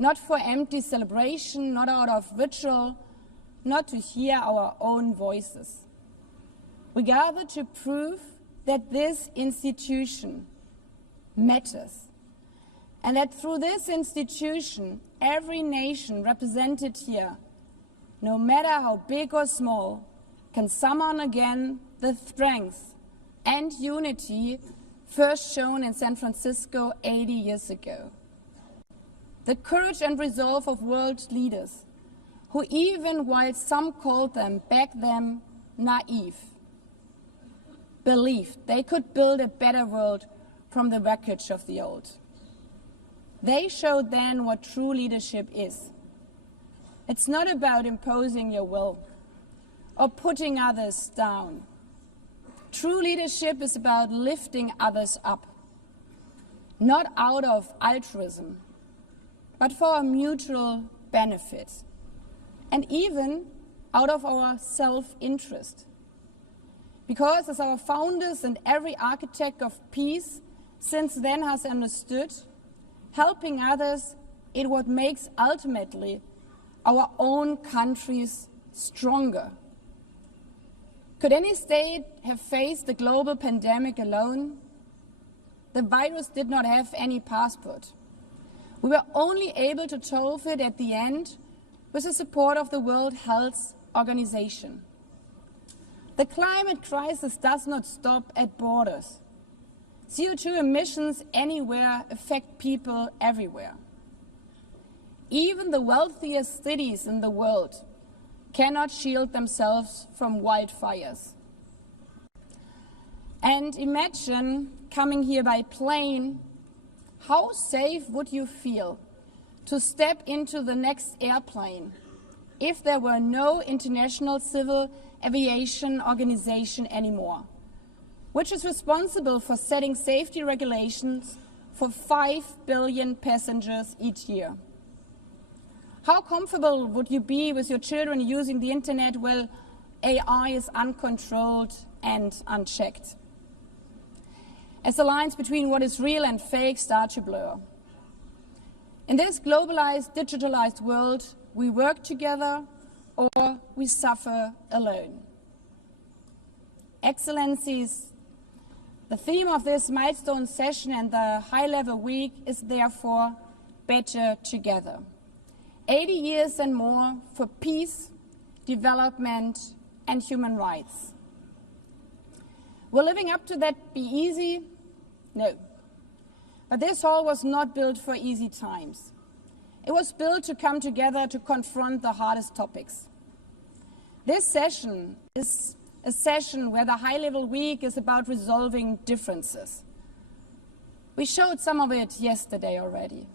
not for empty celebration, not out of ritual, not to hear our own voices. We gather to prove that this institution matters, and that through this institution, every nation represented here, no matter how big or small, can summon again the strength and unity first shown in San Francisco 80 years ago. The courage and resolve of world leaders, who even while some called them back then naive, believed they could build a better world from the wreckage of the old. They showed then what true leadership is. It's not about imposing your will or putting others down. True leadership is about lifting others up, not out of altruism, but for a mutual benefit, and even out of our self-interest. Because as our founders and every architect of peace since then has understood, helping others is what makes ultimately our own countries stronger. Could any state have faced the global pandemic alone? The virus did not have any passport. We were only able to solve it at the end with the support of the World Health Organization. The climate crisis does not stop at borders. CO2 emissions anywhere affect people everywhere. Even the wealthiest cities in the world cannot shield themselves from wildfires. And imagine coming here by plane. How safe would you feel to step into the next airplane if there were no International Civil Aviation Organization anymore, which is responsible for setting safety regulations for 5 billion passengers each year? How comfortable would you be with your children using the internet while AI is uncontrolled and unchecked? As the lines between what is real and fake start to blur. In this globalized, digitalized world, we work together or we suffer alone. Excellencies, the theme of this milestone session and the high-level week is therefore better together. 80 years and more for peace, development, and human rights. Will living up to that be easy? No. But this hall was not built for easy times. It was built to come together to confront the hardest topics. This session is a session where the high-level week is about resolving differences. We showed some of it yesterday already.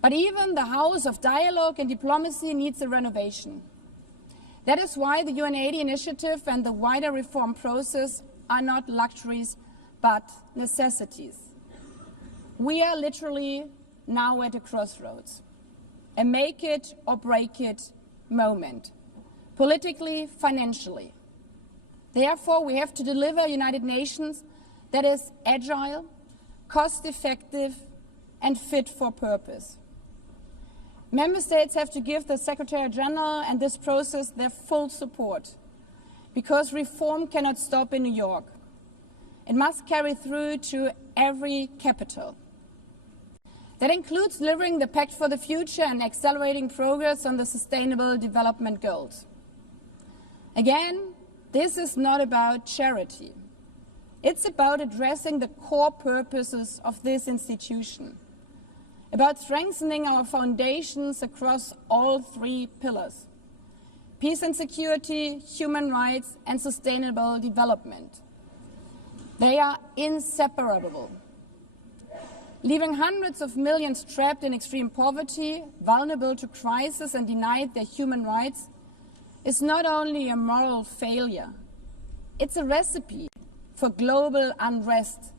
But even the House of Dialogue and Diplomacy needs a renovation. That is why the UN80 initiative and the wider reform process are not luxuries, but necessities. We are literally now at a crossroads, a make it or break it moment, politically, financially. Therefore, we have to deliver a United Nations that is agile, cost-effective, and fit for purpose. Member States have to give the Secretary General and this process their full support, because reform cannot stop in New York. It must carry through to every capital. That includes delivering the Pact for the Future and accelerating progress on the Sustainable Development Goals. Again, this is not about charity. It's about addressing the core purposes of this institution, about strengthening our foundations across all 3 pillars: peace and security, human rights, and sustainable development. They are inseparable. Leaving hundreds of millions trapped in extreme poverty, vulnerable to crisis, and denied their human rights is not only a moral failure, it's a recipe for global unrest,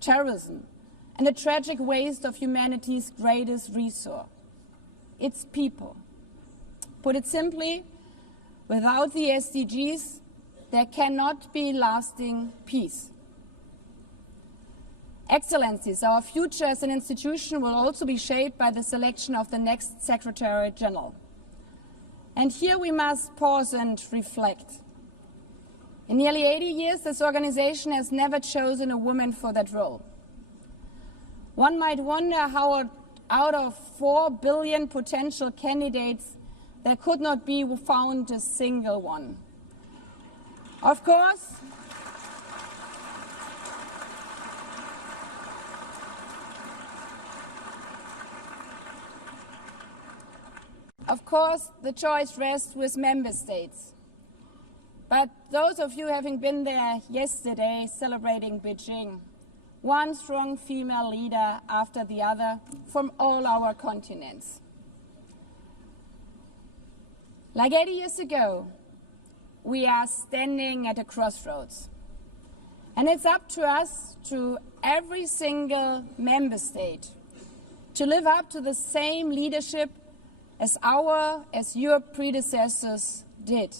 terrorism, and a tragic waste of humanity's greatest resource, its people. Put it simply, without the SDGs, there cannot be lasting peace. Excellencies, our future as an institution will also be shaped by the selection of the next Secretary General. And here we must pause and reflect. In nearly 80 years, this organization has never chosen a woman for that role. One might wonder how out of 4 billion potential candidates, there could not be found a single one. Of course, the choice rests with member states. But those of you having been there yesterday celebrating Beijing, one strong female leader after the other from all our continents. Like 80 years ago, we are standing at a crossroads. And it's up to us, to every single member state, to live up to the same leadership as your predecessors did.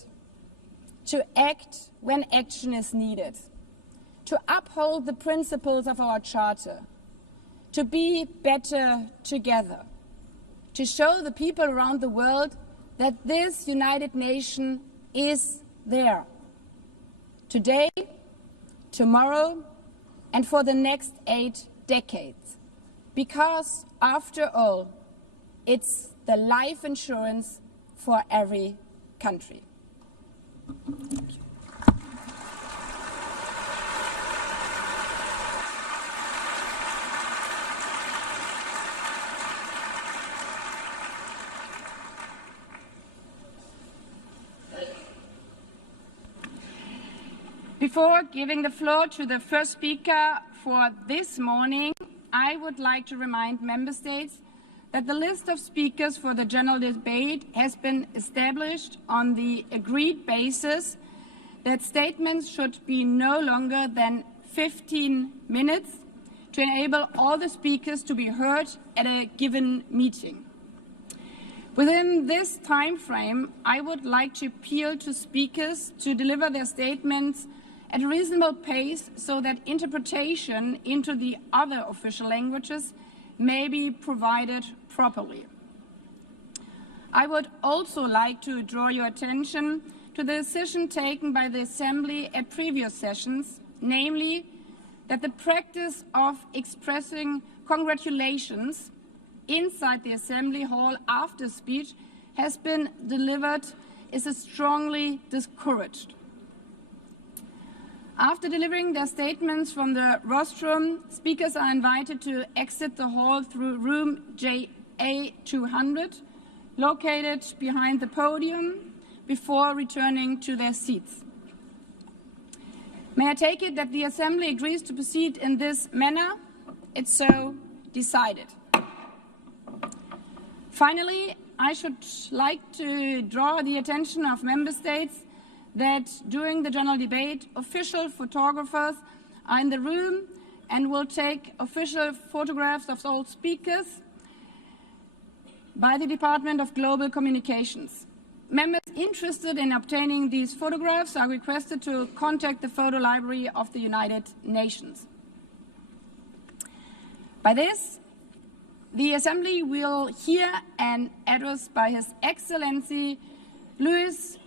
To act when action is needed. To uphold the principles of our Charter. To be better together. To show the people around the world that this United Nation is there. Today, tomorrow, and for the next 8 decades. Because, after all, it's the life insurance for every country. Thank you. Before giving the floor to the first speaker for this morning, I would like to remind member states that the list of speakers for the general debate has been established on the agreed basis that statements should be no longer than 15 minutes to enable all the speakers to be heard at a given meeting. Within this time frame, I would like to appeal to speakers to deliver their statements at a reasonable pace so that interpretation into the other official languages may be provided properly. I would also like to draw your attention to the decision taken by the Assembly at previous sessions, namely that the practice of expressing congratulations inside the Assembly Hall after speech has been delivered is strongly discouraged. After delivering their statements from the rostrum, speakers are invited to exit the hall through room JA200, located behind the podium, before returning to their seats. May I take it that the Assembly agrees to proceed in this manner? It's so decided. Finally, I should like to draw the attention of member states that during the general debate, official photographers are in the room and will take official photographs of all speakers by the Department of Global Communications. Members interested in obtaining these photographs are requested to contact the Photo Library of the United Nations. By this, the Assembly will hear an address by His Excellency Luiz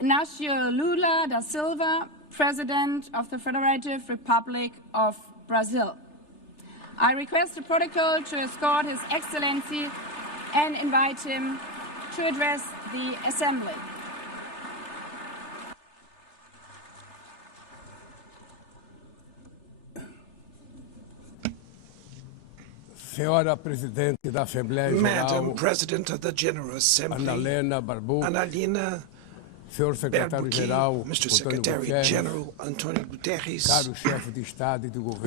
Inácio Lula da Silva, President of the Federative Republic of Brazil. I request the protocol to escort His Excellency and invite him to address the Assembly. Madam President of the General Assembly, Annalena Barbuque, Mr. Secretary-General Antonio Guterres,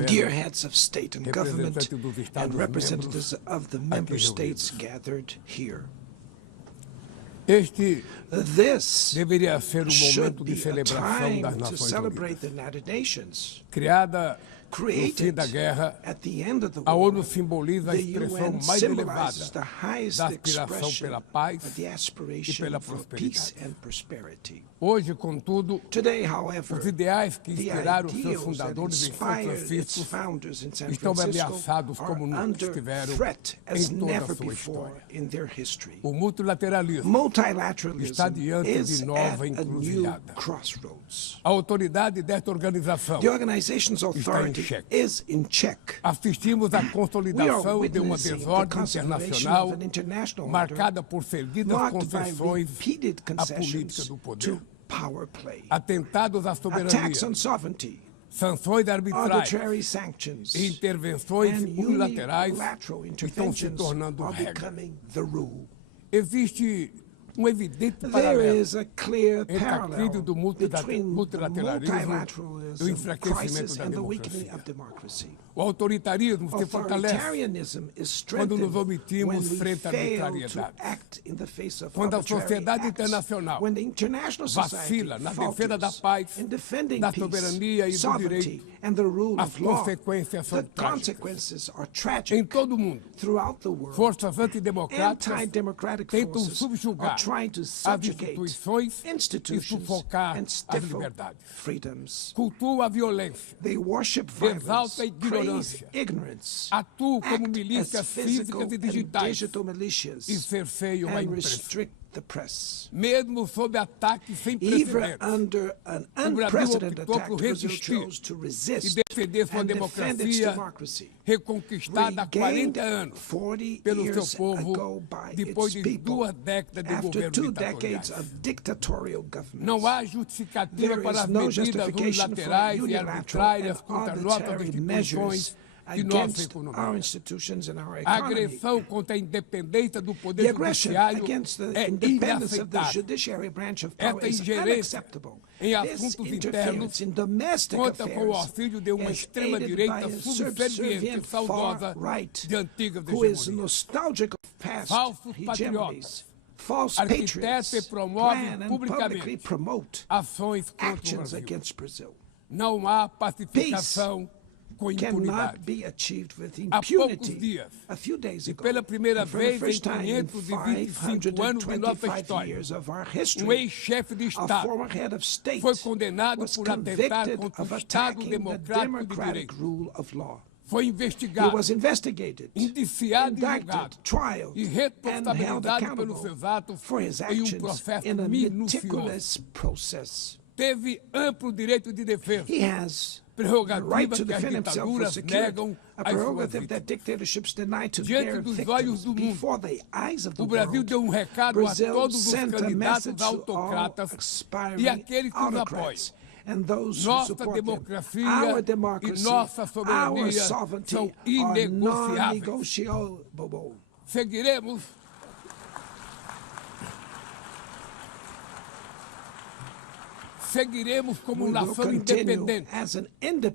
dear heads of state and government, and representatives of the member states gathered here. This should be a time to celebrate the United Nations, fim da guerra, a ONU simboliza a expressão mais elevada da aspiração pela paz e pela prosperidade. Hoje, contudo, os ideais que inspiraram seus fundadores em São Francisco estão ameaçados como nunca estiveram em toda a sua história. O multilateralismo está diante de nova encruzilhada. A autoridade desta organização está em xeque. Assistimos à consolidação de uma desordem internacional marcada por seguidas concessões à política do poder. Atentados à soberania, sanções arbitrárias e intervenções unilaterais estão se tornando regra. Existe um evidente paralelo entre a crise do multilateralismo e o enfraquecimento da democracia. O autoritarismo se fortalece quando nos omitimos frente à arbitrariedade. Quando a sociedade internacional vacila na defesa da paz, da soberania e do direito, as consequências são trágicas. Em todo o mundo, forças antidemocráticas tentam subjugar as instituições e sufocar as liberdades. Cultuam a violência, exalta a ignorância, atuam como milícias físicas e digitais e cerceiam a imprensa. Mesmo sob ataque sem precedentes, o Brasil optou por resistir e defender sua democracia reconquistada há 40 anos pelo seu povo depois de 2 décadas de governo ditatorial. Não há justificativa para as medidas unilaterais e arbitrárias contra nossas instituições e nossa economia. A agressão contra a independência do Poder Judiciário é inaceitável. Esta ingerência em assuntos internos conta com o auxílio de uma extrema-direita subserviente e saudosa de antigas hegemonias. Falsos patriotas arquitetam e promovem publicamente ações contra o Brasil. Não há pacificação com impunidade. Há poucos dias, e pela primeira vez em 525 anos de nossa história, um ex-chefe de Estado foi condenado por atentar contra o Estado Democrático de Direito. Foi investigado, indiciado e julgado e responsabilizado pelos seus atos em um processo minucioso. Teve amplo direito de defesa, prerrogativa que as ditaduras negam às suas vítimas. Diante dos olhos do mundo, o Brasil deu um recado a todos os candidatos autocratas e àqueles que os apoiam. Nossa democracia e nossa soberania são inegociáveis. Seguiremos como nação independente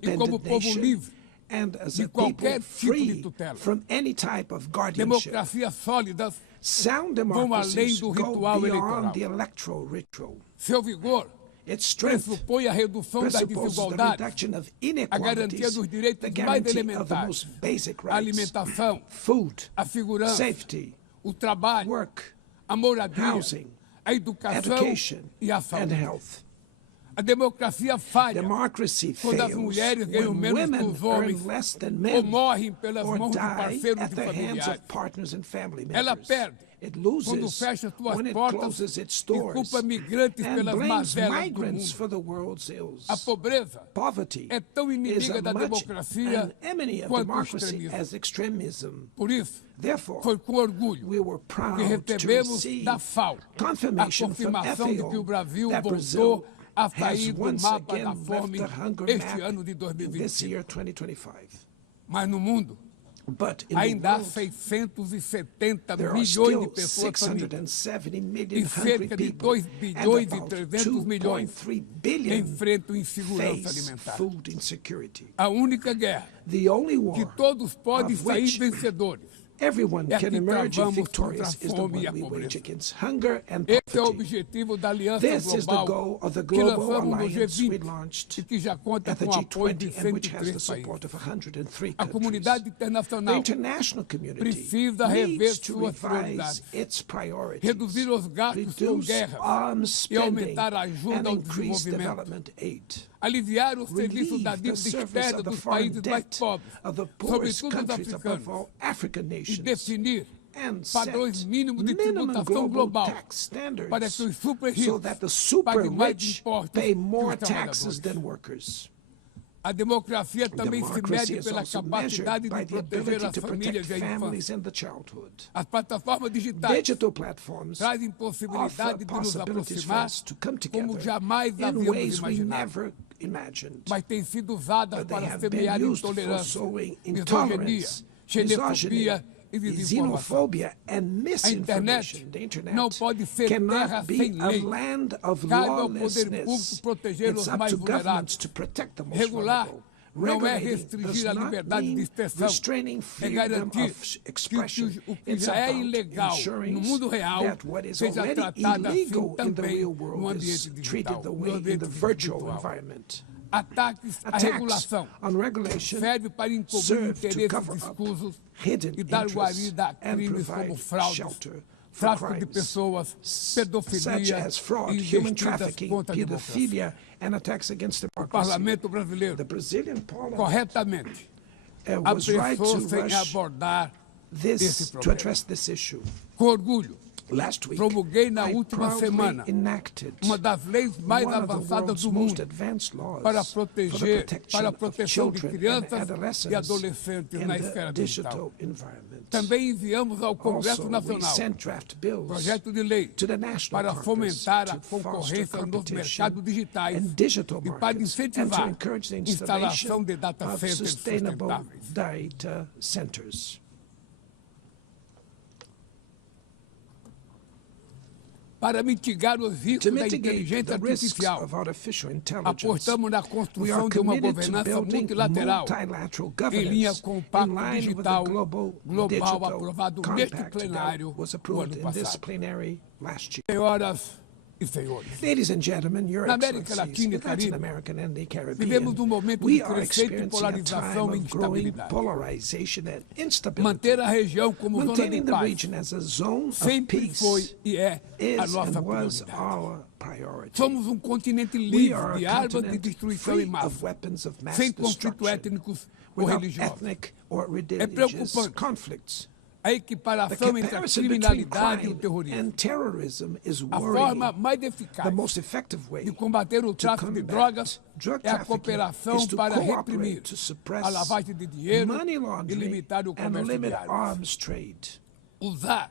e como povo livre de qualquer tipo de tutela. Democracias sólidas vão além do ritual eleitoral. Seu vigor pressupõe a redução da desigualdade, a garantia dos direitos mais elementares, a alimentação, a segurança, o trabalho, a moradia, a educação e a saúde. A democracia falha quando as mulheres ganham menos que os homens ou morrem pelas mãos de parceiros e familiares. Ela perde quando fecha suas portas e culpa migrantes pelas mazelas do mundo. A pobreza é tão inimiga da democracia quanto o extremismo. Por isso, foi com orgulho que recebemos da FAO a confirmação de que o Brasil voltou a sair do mapa da fome este ano de 2025. Mas no mundo, ainda há 670 milhões de pessoas famintas e cerca de 2 bilhões e 300 milhões enfrentam insegurança alimentar. A única guerra que todos podem sair vencedores everyone can emerge victorious is the one we wage against hunger and poverty. Esse é o objetivo da Aliança This is the Global goal of the que global lançamos no alliance we G20 launched e que já conta at the com o apoio de G20 and which has the 103 support of países. 103 A countries. comunidade The internacional international community precisa rever needs to suas revise prioridades, its priorities, reduzir os gastos com reduce guerras arms e spending, aumentar a ajuda and ao increase desenvolvimento, development aid. aliviar o serviço da Relieve the dívida service externa of the dos foreign países mais debt pobres, of the poorest sobretudo os countries, above africanos, all African e nations, definir and padrões set mínimos de minimum tributação global global tax standards para que os super so ricos that the super paguem mais rich impostos pay que more os taxes trabalhadores. than workers. A democracia também se Democracy mede is pela also capacidade measured by de the proteger ability as to protect famílias e a families infância. and the childhood. As plataformas digitais Digital platforms trazem offer possibilidade de nos possibilities for aproximar us to come como together jamais in havíamos ways we imaginado, never imagined. mas têm sido usadas But they para have been semear used for intolerância, sowing misoginia, intolerance, misogyny, xenofobia e desinformação. xenophobia, and A internet misinformation. The internet não pode ser terra cannot sem be a lei. land of Cabe ao poder público lawlessness. proteger It's os up mais to governments vulneráveis. to protect the most Regular vulnerable. não é Regulating restringir does a not liberdade de mean expressão, restraining é freedom garantir of expression. que o que It's já é about ilegal ensuring no mundo real that what is seja already tratado assim illegal in the também real no world is ambiente treated digital, the no way in ambiente the virtual virtual. environment. Ataques à Attacks regulação on regulation serve para encobrir serve to interesses cover up escusos hidden e dar interests guarida a and crimes provide como fraudes, shelter for tráfico de crimes pessoas, such pedofilia as fraud, e human investidas trafficking, contra a democracia. pedophilia, and attacks against O democracy. parlamento brasileiro, The Brazilian parliament corretamente, was right apressou to sem rush abordar esse this to problema. address this issue. Com orgulho, Last week, promulguei na I última proudly semana enacted uma das leis mais one of the avançadas world's do most mundo advanced laws para for the proteger, protection para a of proteção de children and crianças e adolescents adolescentes in na the esfera digital digital. environment. Também enviamos ao Congresso Also, we Nacional sent draft bills projeto de lei to the National para Congress fomentar a to foster concorrência nos competition mercados digitais and digital e para markets and to incentivar encourage the a instalação installation de data of centers sustainable sustentáveis. data centers. Para mitigar os To riscos da mitigate inteligência the risks artificial, of artificial intelligence, apostamos na we are construção de uma committed to governança building multilateral multilateral em linha governance com o in Pacto line with the Digital global Global digital aprovado neste compact plenário that was o approved ano in this passado. plenary last year. Senhoras e senhores, Ladies and gentlemen, Your Na América Excellencies, Latina e in Latin Caribe, America and the Caribbean, vivemos momento we de are crescente experiencing a polarização time e of growing instabilidade. polarization and instability. Manter a região como zona de Maintaining the paz region as a zone of sempre peace foi e é a is nossa and was prioridade. our priority. Somos continente We livre are de a armas de continent destruição free em massa, of weapons of mass sem conflitos destruction, étnicos ou without religiosos. ethnic or religious preocupante. conflicts. A The equiparação entre a comparison between criminalidade e o crime terrorismo. and terrorism is A worrying. forma mais The eficaz most effective way de combater o to tráfico de combat drogas drug é a trafficking cooperação is to para cooperate reprimir to suppress a lavagem de dinheiro money e laundering limitar o and comércio de limit armas. arms trade. Usar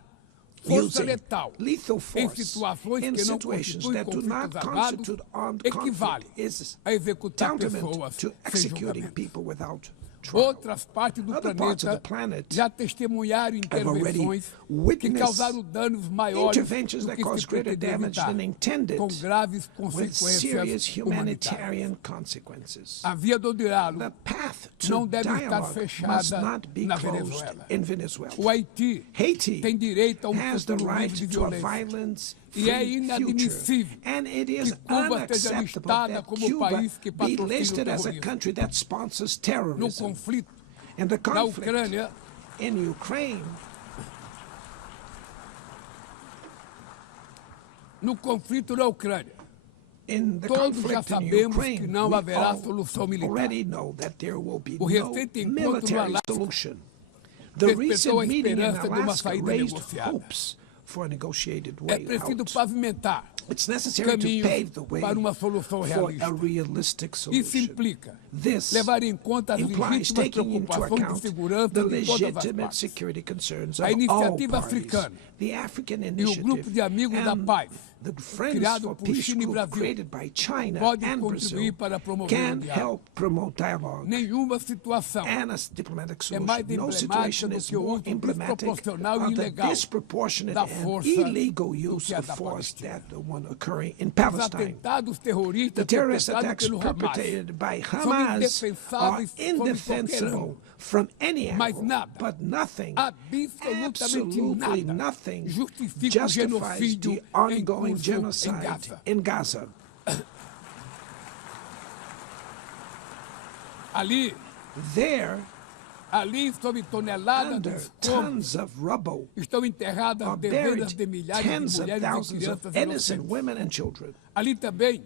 força Using letal lethal em force situações in que não situations constituem that do not conflitos armados constitute armed equivale conflict is a executar tantamount pessoas to sem executing julgamento. people without trial. Outras partes do Other parts of the planeta planet já testemunharam already intervenções que witnessed causaram danos maiores interventions do that que cause se greater pretendia damage evitar, than intended, com graves with serious consequências humanitárias. humanitarian consequences. A via do diálogo The path to não deve estar dialogue must fechada not be na closed Venezuela. in Venezuela. O Haiti Haiti tem direito a has the futuro right livre de to a violência. violence E é free future, inadmissível and it is que Cuba esteja unacceptable listada that como Cuba país que be patrocina o listed as a terrorismo. country that sponsors No terrorism. conflito And the na conflict Ucrânia, in Ukraine in the todos já conflict in sabemos Ukraine, que não we haverá all solução militar. already know that there will be O no recente encontro no military Alasca solution. The despertou recent a meeting in esperança de uma Alaska saída raised negociada. hopes for a negotiated É way preciso out. pavimentar It's necessary to pave the caminhos way para uma solução for a realista. realistic Isso solution. implica This levar em conta as implies legítimas taking into preocupações de account segurança the de todas as legitimate partes. security concerns A of all iniciativa parties. africana The African e o Initiative grupo de amigos da and paz, the Friends criado for por Peace China e group Brasil, created by China pode and contribuir Brazil para promover can o diálogo. help promote dialogue Nenhuma situação and a diplomatic é mais solution. No emblemática situation do is que o more uso emblematic desproporcional e of the ilegal disproportionate da and força illegal do use que a of da force Palestina. that the one occurring in Os Palestine. atentados terroristas The terrorist perpetrados attacks pelo Hamas perpetrated by são Hamas are indefensáveis sob qualquer indefensible ângulo. from any Mas angle, nada, but nothing, absolutamente absolutely nada, nothing justifica o justifies genocídio the em ongoing curso em genocide Gaza. in Gaza. There, Ali, sob toneladas de under escombros, tons of rubble, estão enterradas are dezenas buried de milhares tens de of mulheres e thousands of crianças innocent inocentes. women and children. Ali também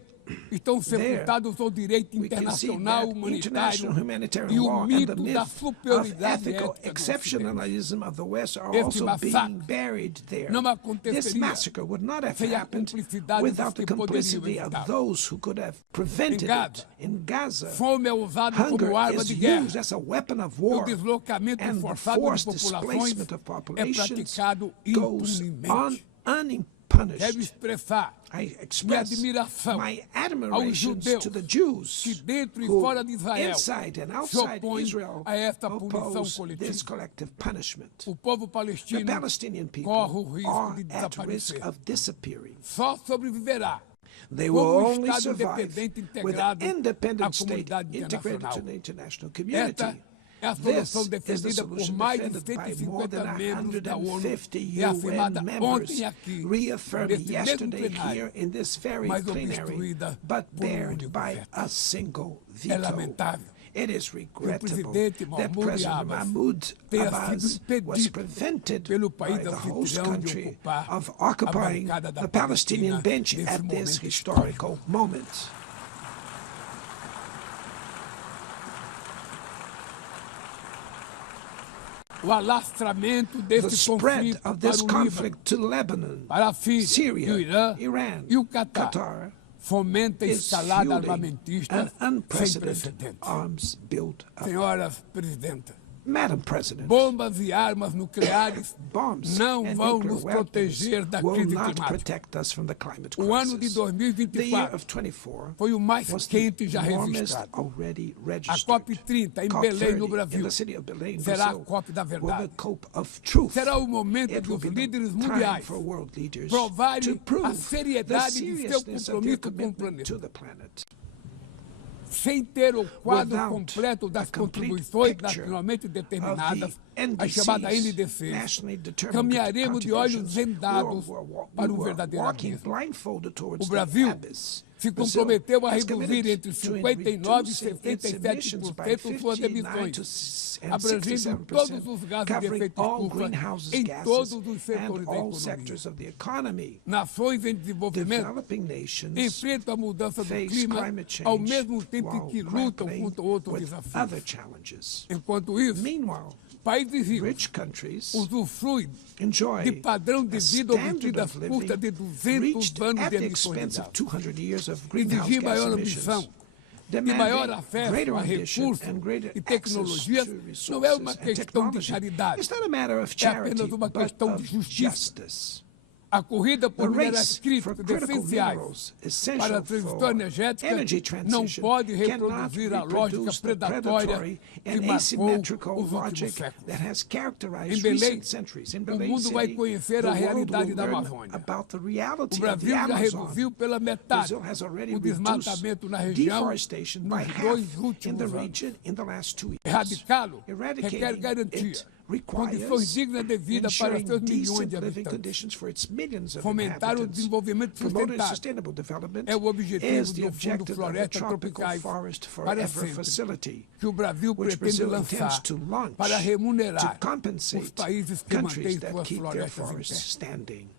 estão sepultados o direito We can see internacional that humanitário international e humanitarian o law and the mito da myth of superioridade ethical ética do Ocidente. exceptionalism of the West are Este also massacre being buried there. não This aconteceria massacre would not have sem a happened cumplicidade without dos the que poderiam complicity of evitá-lo. those who could have prevented it. In Gaza, Fome é usada hunger como arma is de guerra. used as a weapon of E o war, deslocamento and the forçado de forced populações displacement of é populations praticado goes impunemente. Quero unpunished. expressar I minha express admiração my aos admiration judeus to the Jews que dentro e who, fora de Israel, inside and se outside opõem Israel, a esta punição oppose this coletiva. collective punishment. O povo The palestino Palestinian corre o people risco are de at risk desaparecer. of disappearing. Só sobreviverá They will como um only Estado survive independente with an integrado à independent state comunidade integrated to internacional. the international community. Esta é a This solução is the defendida por solution mais de defended by more 150 than membros da ONU 150 e afirmada UN members, ontem aqui, reaffirmed neste mesmo yesterday plenário, here in this very mas plenary, obstruída but por barred único by veto. a single É veto. lamentável It is regrettable presidente that Mahmoud President Abbas Mahmoud tenha Abbas sido was impedido prevented pelo by país the host anfitrião de country ocupar of a occupying bancada da the Palestinian Palestina bench nesse at this momento historical moment. O alastramento The desse spread conflito of this para o Líbano, conflict to Lebanon, para a Síria, Syria, e o Irã Iran, e o Catar Qatar fomenta a is escalada fueling armamentista an sem unprecedented precedentes. arms build-up. Senhoras Presidenta, Madam President, bombas e armas nucleares bombs não and vão nuclear nos weapons proteger da will crise not climática. protect us from the climate O ano de crisis. The year 2024 of 24 foi o mais was quente the já warmest registrado. already A registered. COP30 em Belém, no COP30 in Brasil, the city of Belém, será a Brazil, COP da will be verdade. the COP of truth. Será o momento It will dos be the líderes time mundiais for world leaders provarem to prove a the seriedade de seu seriousness of their compromisso com o commitment to planeta. the planet. Sem ter o quadro Without completo das a complete contribuições picture nacionalmente determinadas, a NDCs, chamada NDC, nationally determined caminharemos de olhos contributions, vendados para we um were verdadeiro walking abismo. blindfolded towards O the Brasil abyss. se Brazil comprometeu a has reduzir committed entre to 59% e reducing its emissions by 77% suas 59 emissões, and abrangendo todos 67%, os gases de covering efeito all estufa greenhouse em gases todos os and setores da all economia. sectors of the economy. Nações em desenvolvimento Developing nations enfrentam a mudança do face clima climate change ao mesmo tempo em while que lutam grappling contra outros with desafios. other challenges. Enquanto isso, Meanwhile, países ricos rich countries usufruem enjoy de padrão de a vida obtido standard às of custas de living 200 reached anos at de the emissões de expense of gás. 200 years of greenhouse Exigir gas maior emissions. ambição e maior Demanding acesso greater a ambition recursos and greater e access tecnologias to não é resources uma and questão de technology. caridade, It's not a matter of é charity, apenas uma but questão of de justiça. justice. A corrida The por minerais race for críticos critical essenciais minerals para a essential transição for energética energy não transition pode cannot reproduzir a lógica reproduce the predatória predatory que and marcou asymmetrical os últimos logic séculos. that has Em characterized Belém, recent centuries. In o Belém mundo vai City, conhecer the a world realidade will da learn Amazônia. about the O reality of the Brasil já Amazon. reduziu pela metade Brazil has already o reduced desmatamento na região deforestation by nos half dois in últimos the anos. region in the last 2 years. Erradicá-lo requer Eradicating garantia, it requires condições dignas de vida para ensuring seus milhões decent de living habitantes. conditions for its millions of Fomentar o inhabitants. desenvolvimento Promoting sustentável sustainable development é o objetivo is the do Fundo objective of the Florestas Tropical Tropicais Forest para Forever sempre, Facility, que o Brasil which pretende Brazil intends lançar to launch para remunerar to compensate os países que countries mantêm that suas keep their florestas em forests pé. standing.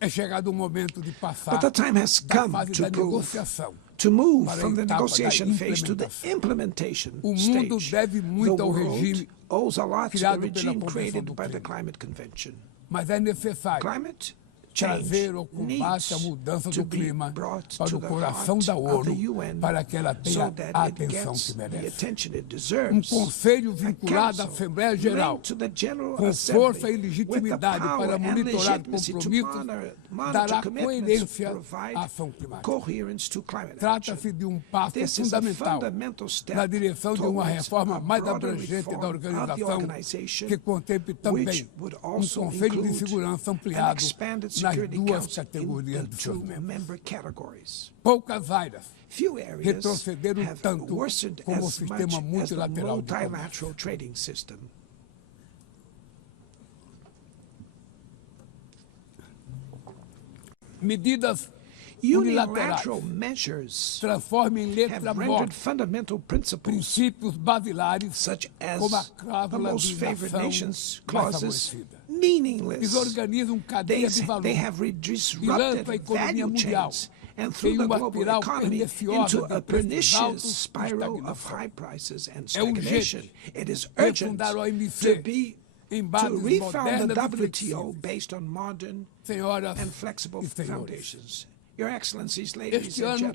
É chegado o momento de passar But the time has da come fase to da prove, negociação. to move para a from the etapa da negotiation phase to the implementação. implementation O mundo stage. deve muito The ao world regime owes a lot to the criado pela regime Convenção created do by the Clima. Climate Convention. Mas é necessário Climate trazer o combate à mudança do clima para o coração da ONU, para que ela tenha a atenção que merece. Conselho vinculado à Assembleia Geral, com força e legitimidade para monitorar compromissos, dará coerência à ação climática. Trata-se de um passo fundamental na direção de uma reforma mais abrangente da organização, que contemple também um Conselho de Segurança ampliado nas duas categorias de seus membros. Poucas áreas retrocederam tanto como o sistema multilateral de comércio. Medidas unilaterais transformam em letra morta princípios basilares como a cláusula de inação mais favorecida. Desorganizam cadeia de valor e lançam a economia mundial em uma espiral perniciosa de preços altos e estagnação. É urgente refundar o OMC em bases modernas e flexíveis. Senhoras e senhores, este ano,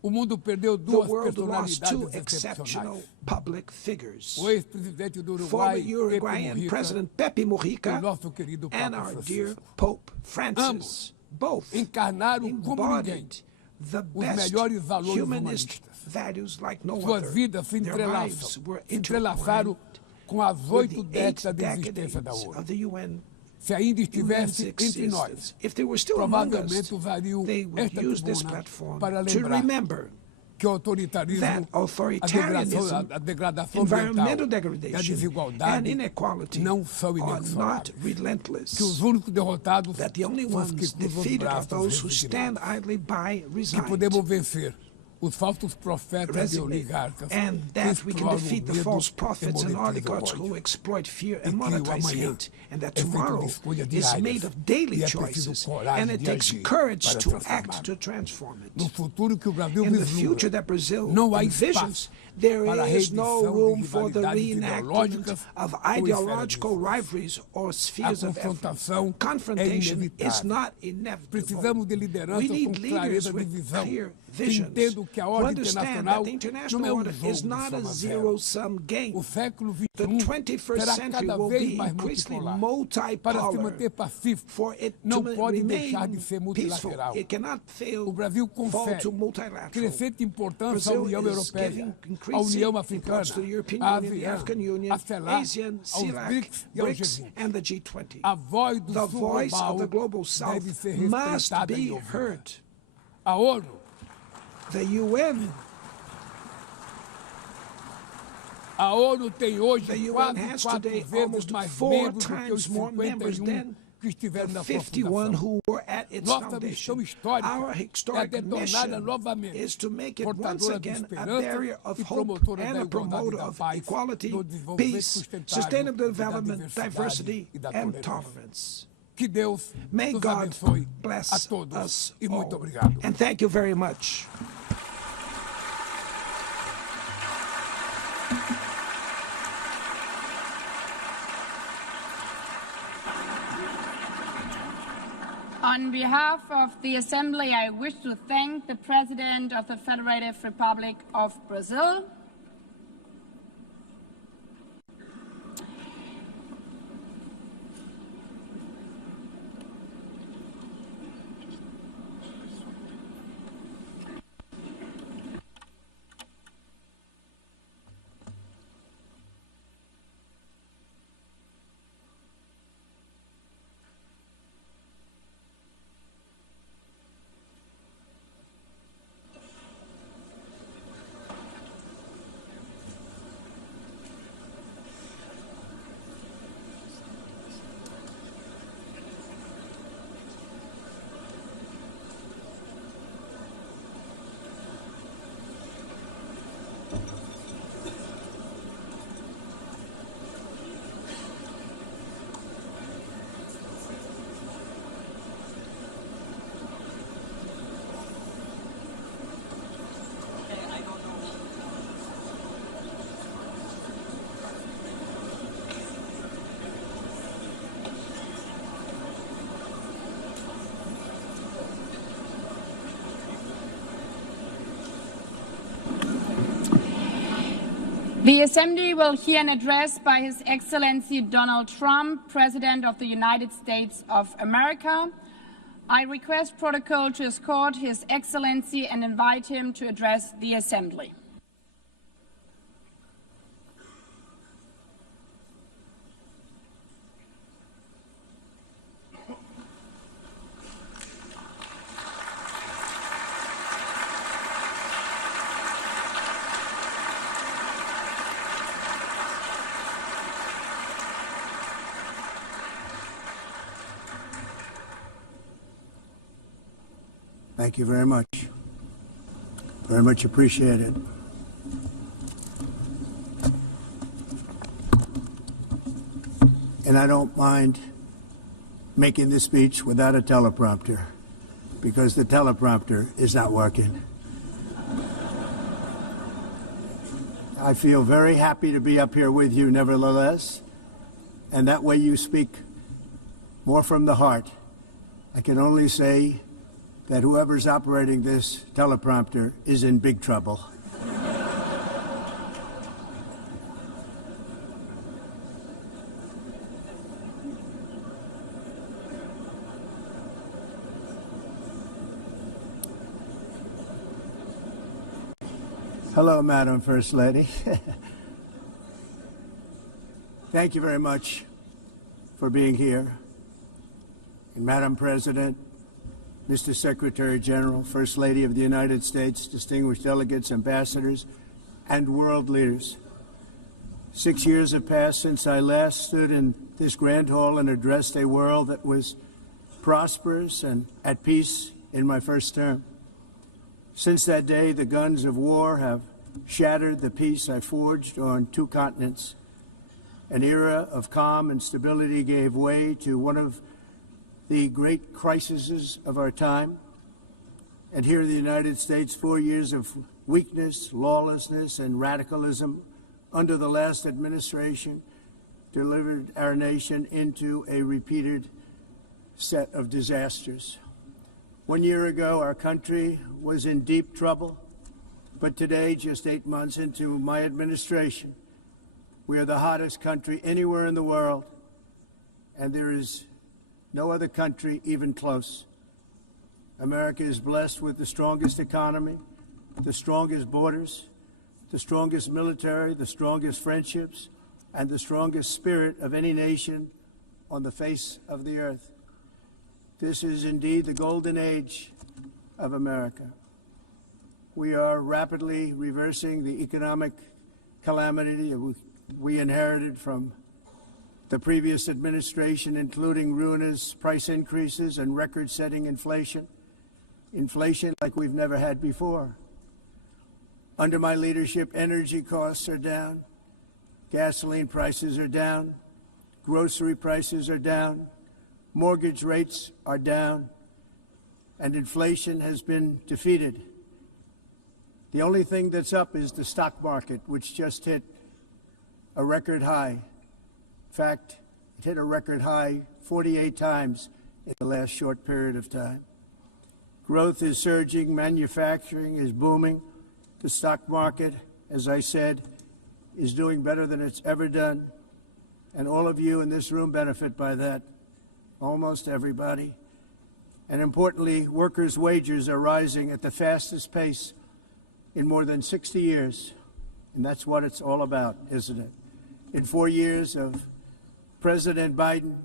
o mundo perdeu duas personalidades excepcionais. O ex-presidente do Uruguai, Pepe Mujica, e o nosso querido Papa Francisco. Ambos encarnaram como ninguém os melhores valores humanistas. Suas vidas se entrelaçaram com as 8 décadas de existência da ONU. Se ainda estivesse entre nós, provavelmente usariam esta tribuna para lembrar que o autoritarismo, a degradação ambiental e a desigualdade não são inexoráveis. Que os únicos derrotados são os que cruzam os braços resignados. Que podemos vencer os falsos profetas e oligarcas que exploram o medo e exploit fear and monetize hate, and that tomorrow is made of daily choices, and it takes courage to act to transform it. In the future that Brazil envisions, there is no room for the reenactment of ideological rivalries or spheres of influence. Confrontation is not inevitable. We need leaders with clear visions who understand that the international order is not a zero-sum game. The 21st century will be increasingly multipolar. For it to remain peaceful, it cannot fail fall to multilateral. Brazil is giving increasing importance to the European Union, the African Union, ASEAN, CELAC, BRICS, and the G20. The voice of the global South must be heard. The UN. A ONU tem hoje quase 4 vezes mais membros do que os 51 que estiveram na sua fundação. Nossa missão histórica é detorná-la novamente, portadora de esperança e promotora da igualdade, da paz, do desenvolvimento sustentável, da diversidade e da tolerância. Que Deus nos abençoe a todos e muito obrigado. And thank you very much. On behalf of the Assembly, I wish to thank the President of the Federative Republic of Brazil, The Assembly will hear an address by His Excellency Donald Trump, President of the United States of America. I request protocol to escort His Excellency and invite him to address the Assembly. Thank you very much. Very much appreciated. And I don't mind making this speech without a teleprompter, because the teleprompter is not working. I feel very happy to be up here with you nevertheless, and that way you speak more from the heart. I can only say that whoever's operating this teleprompter is in big trouble. Hello, Madam First Lady. Thank you very much for being here. And Madam President, Mr. Secretary General, First Lady of the United States, distinguished delegates, ambassadors, and world leaders. 6 years have passed since I last stood in this grand hall and addressed a world that was prosperous and at peace in my first term. Since that day, the guns of war have shattered the peace I forged on 2 continents. An era of calm and stability gave way to one of the great crises of our time. And here in the United States, 4 years of weakness, lawlessness, and radicalism under the last administration delivered our nation into a repeated set of disasters. 1 year ago, our country was in deep trouble, but today, just 8 months into my administration, we are the hottest country anywhere in the world, and there is no other country even close. America is blessed with the strongest economy, the strongest borders, the strongest military, the strongest friendships, and the strongest spirit of any nation on the face of the earth. This is indeed the golden age of America. We are rapidly reversing the economic calamity we inherited from the previous administration, including ruinous price increases and record-setting inflation like we've never had before. Under my leadership, energy costs are down, gasoline prices are down, grocery prices are down, mortgage rates are down, and inflation has been defeated. The only thing that's up is the stock market, which just hit a record high. In fact, it hit a record high 48 times in the last short period of time. Growth is surging, manufacturing is booming. The stock market, as I said, is doing better than it's ever done. And all of you in this room benefit by that, almost everybody. And importantly, workers' wages are rising at the fastest pace in more than 60 years. And that's what it's all about, isn't it? In 4 years of President Biden,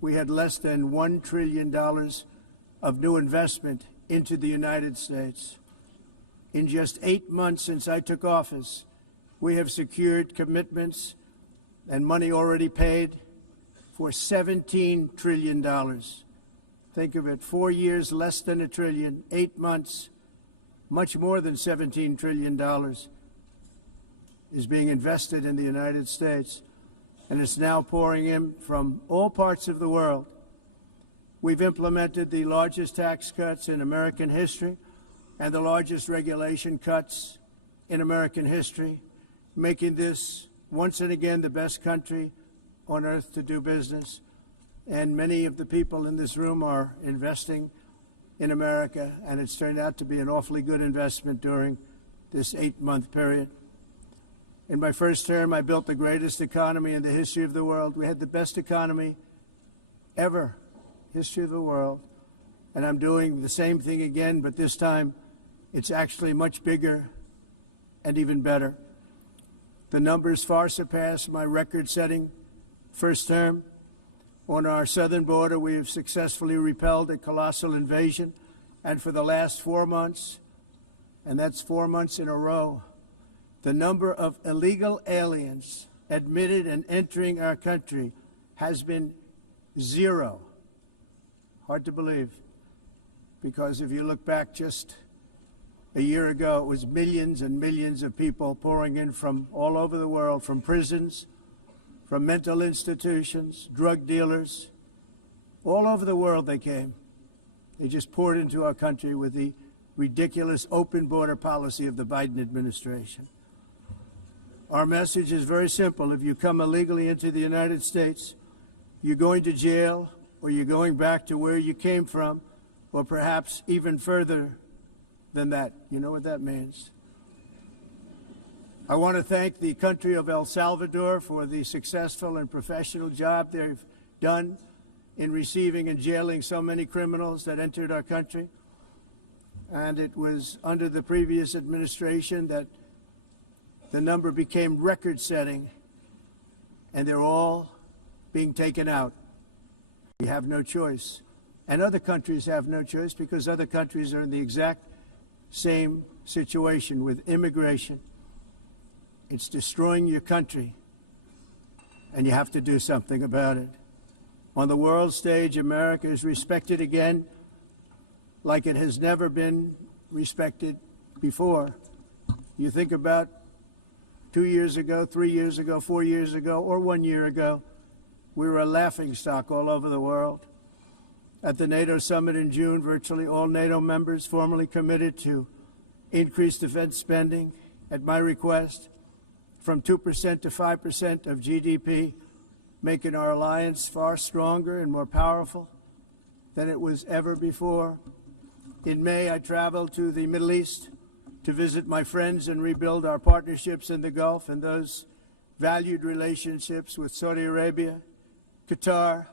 we had less than $1 trillion of new investment into the United States. In just 8 months since I took office, we have secured commitments and money already paid for $17 trillion. Think of it, 4 years, less than $1 trillion, 8 months, much more than $17 trillion is being invested in the United States. And it's now pouring in from all parts of the world. We've implemented the largest tax cuts in American history and the largest regulation cuts in American history, making this once and again the best country on earth to do business. And many of the people in this room are investing in America, and it's turned out to be an awfully good investment during this 8-month period. In my first term, I built the greatest economy in the history of the world. We had the best economy ever, history of the world. And I'm doing the same thing again, but this time it's actually much bigger and even better. The numbers far surpass my record-setting first term. On our southern border, we have successfully repelled a colossal invasion, and for the last 4 months, and that's 4 months in a row, the number of illegal aliens admitted and entering our country has been 0. Hard to believe, because if you look back just a year ago, it was millions and millions of people pouring in from all over the world, from prisons, from mental institutions, drug dealers. All over the world they came. They just poured into our country with the ridiculous open border policy of the Biden administration. Our message is very simple. If you come illegally into the United States, you're going to jail, or you're going back to where you came from, or perhaps even further than that. You know what that means. I want to thank the country of El Salvador for the successful and professional job they've done in receiving and jailing so many criminals that entered our country. And it was under the previous administration that the number became record-setting, and they're all being taken out. We have no choice. And other countries have no choice, because other countries are in the exact same situation with immigration. It's destroying your country, and you have to do something about it. On the world stage, America is respected again like it has never been respected before. You think about 2 years ago, 3 years ago, 4 years ago, or 1 year ago, we were a laughingstock all over the world. At the NATO summit in June, virtually all NATO members formally committed to increase defense spending at my request from 2% to 5% of GDP, making our alliance far stronger and more powerful than it was ever before. In May, I traveled to the Middle East to visit my friends and rebuild our partnerships in the Gulf and those valued relationships with Saudi Arabia, Qatar,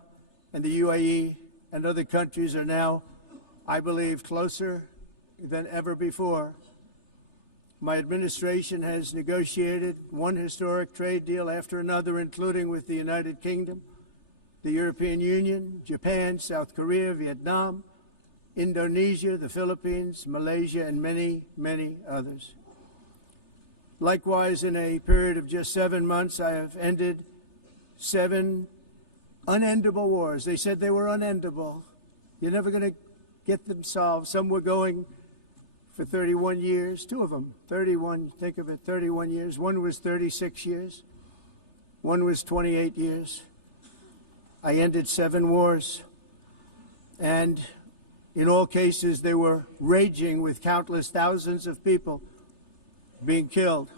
and the UAE, and other countries are now, I believe, closer than ever before. My administration has negotiated one historic trade deal after another, including with the United Kingdom, the European Union, Japan, South Korea, Vietnam, Indonesia, the Philippines, Malaysia, and many, many others. Likewise, in a period of just 7 months, I have ended 7 unendable wars. They said they were unendable. You're never going to get them solved. Some were going for 31 years, 2 of them, 31, think of it, 31 years. One was 36 years. One was 28 years. I ended 7 wars. And in all cases, they were raging with countless thousands of people being killed.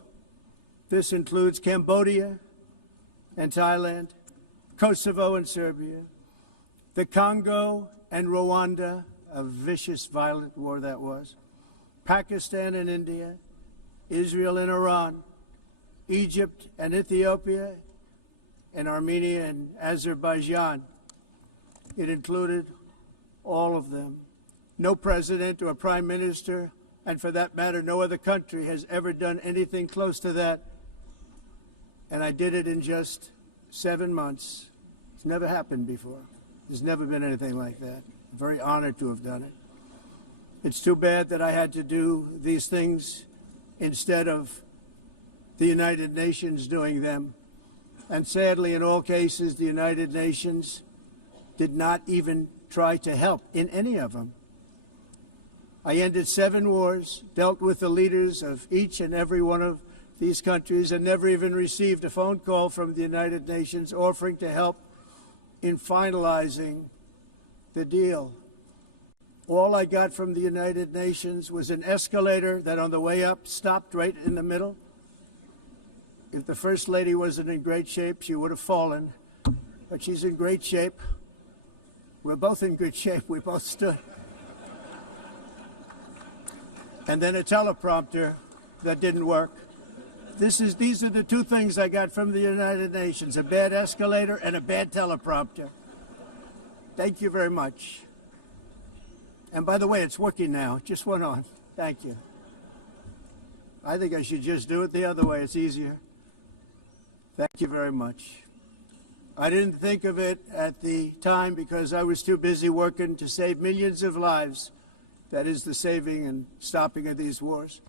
This includes Cambodia and Thailand, Kosovo and Serbia, the Congo and Rwanda, a vicious, violent war that was, Pakistan and India, Israel and Iran, Egypt and Ethiopia, and Armenia and Azerbaijan. It included all of them. No president or prime minister, and for that matter, no other country has ever done anything close to that. And I did it in just 7 months. It's never happened before. There's never been anything like that. I'm very honored to have done it. It's too bad that I had to do these things instead of the United Nations doing them. And sadly, in all cases, the United Nations did not even try to help in any of them. I ended 7 wars, dealt with the leaders of each and every one of these countries, and never even received a phone call from the United Nations offering to help in finalizing the deal. All I got from the United Nations was an escalator that on the way up stopped right in the middle. If the First Lady wasn't in great shape, she would have fallen, but she's in great shape. We're both in good shape. We both stood. And then a teleprompter that didn't work. These are the two things I got from the United Nations, a bad escalator and a bad teleprompter. Thank you very much. And by the way, it's working now. It just went on. Thank you. I think I should just do it the other way. It's easier. Thank you very much. I didn't think of it at the time because I was too busy working to save millions of lives. That is the saving and stopping of these wars.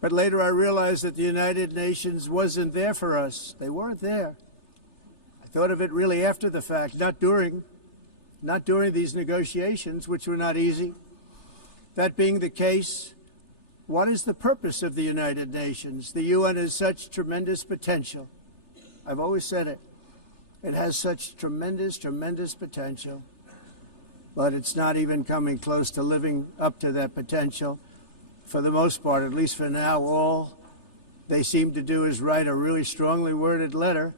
But later I realized that the United Nations wasn't there for us. They weren't there. I thought of it really after the fact, not during these negotiations, which were not easy. That being the case, what is the purpose of the United Nations? The UN has such tremendous potential. I've always said it. It has such tremendous, tremendous potential, but it's not even coming close to living up to that potential. For the most part, at least for now, all they seem to do is write a really strongly worded letter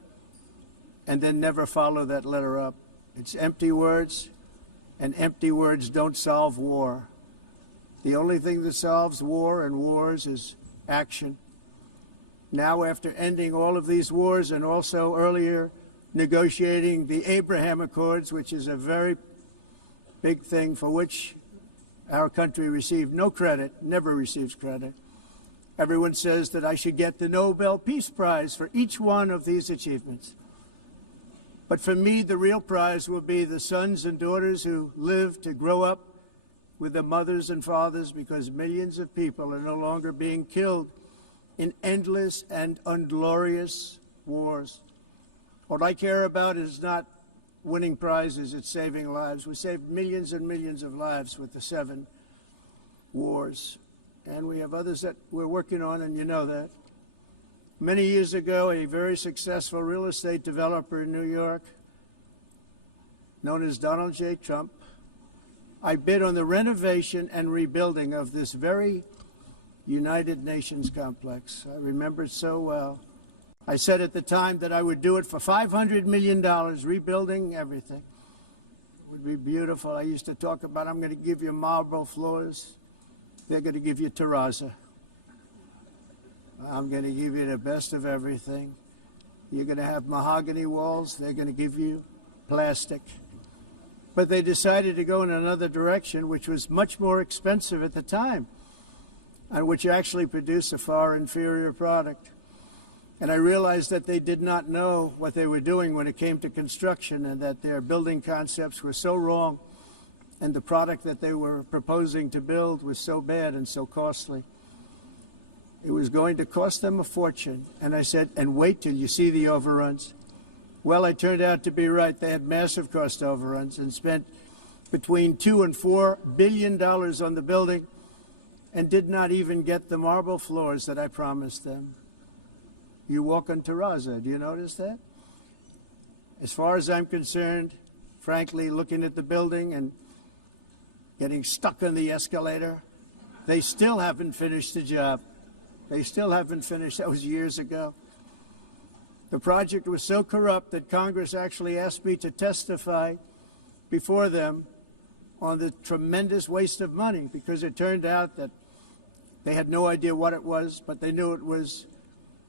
and then never follow that letter up. It's empty words, and empty words don't solve war. The only thing that solves war and wars is action. Now, after ending all of these wars and also earlier negotiating the Abraham Accords, which is a very big thing for which our country received no credit, never receives credit. Everyone says that I should get the Nobel Peace Prize for each one of these achievements. But for me, the real prize will be the sons and daughters who live to grow up with their mothers and fathers, because millions of people are no longer being killed in endless and unglorious wars. What I care about is not winning prizes, it's saving lives. We saved millions and millions of lives with the 7 wars. And we have others that we're working on, and you know that. Many years ago, a very successful real estate developer in New York, known as Donald J. Trump, I bid on the renovation and rebuilding of this very United Nations complex. I remember it so well. I said at the time that I would do it for $500 million, rebuilding everything. It would be beautiful. I used to talk about, I'm going to give you marble floors. They're going to give you terrazzo. I'm going to give you the best of everything. You're going to have mahogany walls. They're going to give you plastic. But they decided to go in another direction, which was much more expensive at the time, and which actually produced a far inferior product. And I realized that they did not know what they were doing when it came to construction, and that their building concepts were so wrong, and the product that they were proposing to build was so bad and so costly. It was going to cost them a fortune. And I said, and wait till you see the overruns. Well, I turned out to be right. They had massive cost overruns and spent between $2 and $4 billion on the building and did not even get the marble floors that I promised them. You walk on terrazzo. Do you notice that? As far as I'm concerned, frankly, looking at the building and getting stuck on the escalator, they still haven't finished the job. They still haven't finished. That was years ago. The project was so corrupt that Congress actually asked me to testify before them on the tremendous waste of money, because it turned out that they had no idea what it was, but they knew it was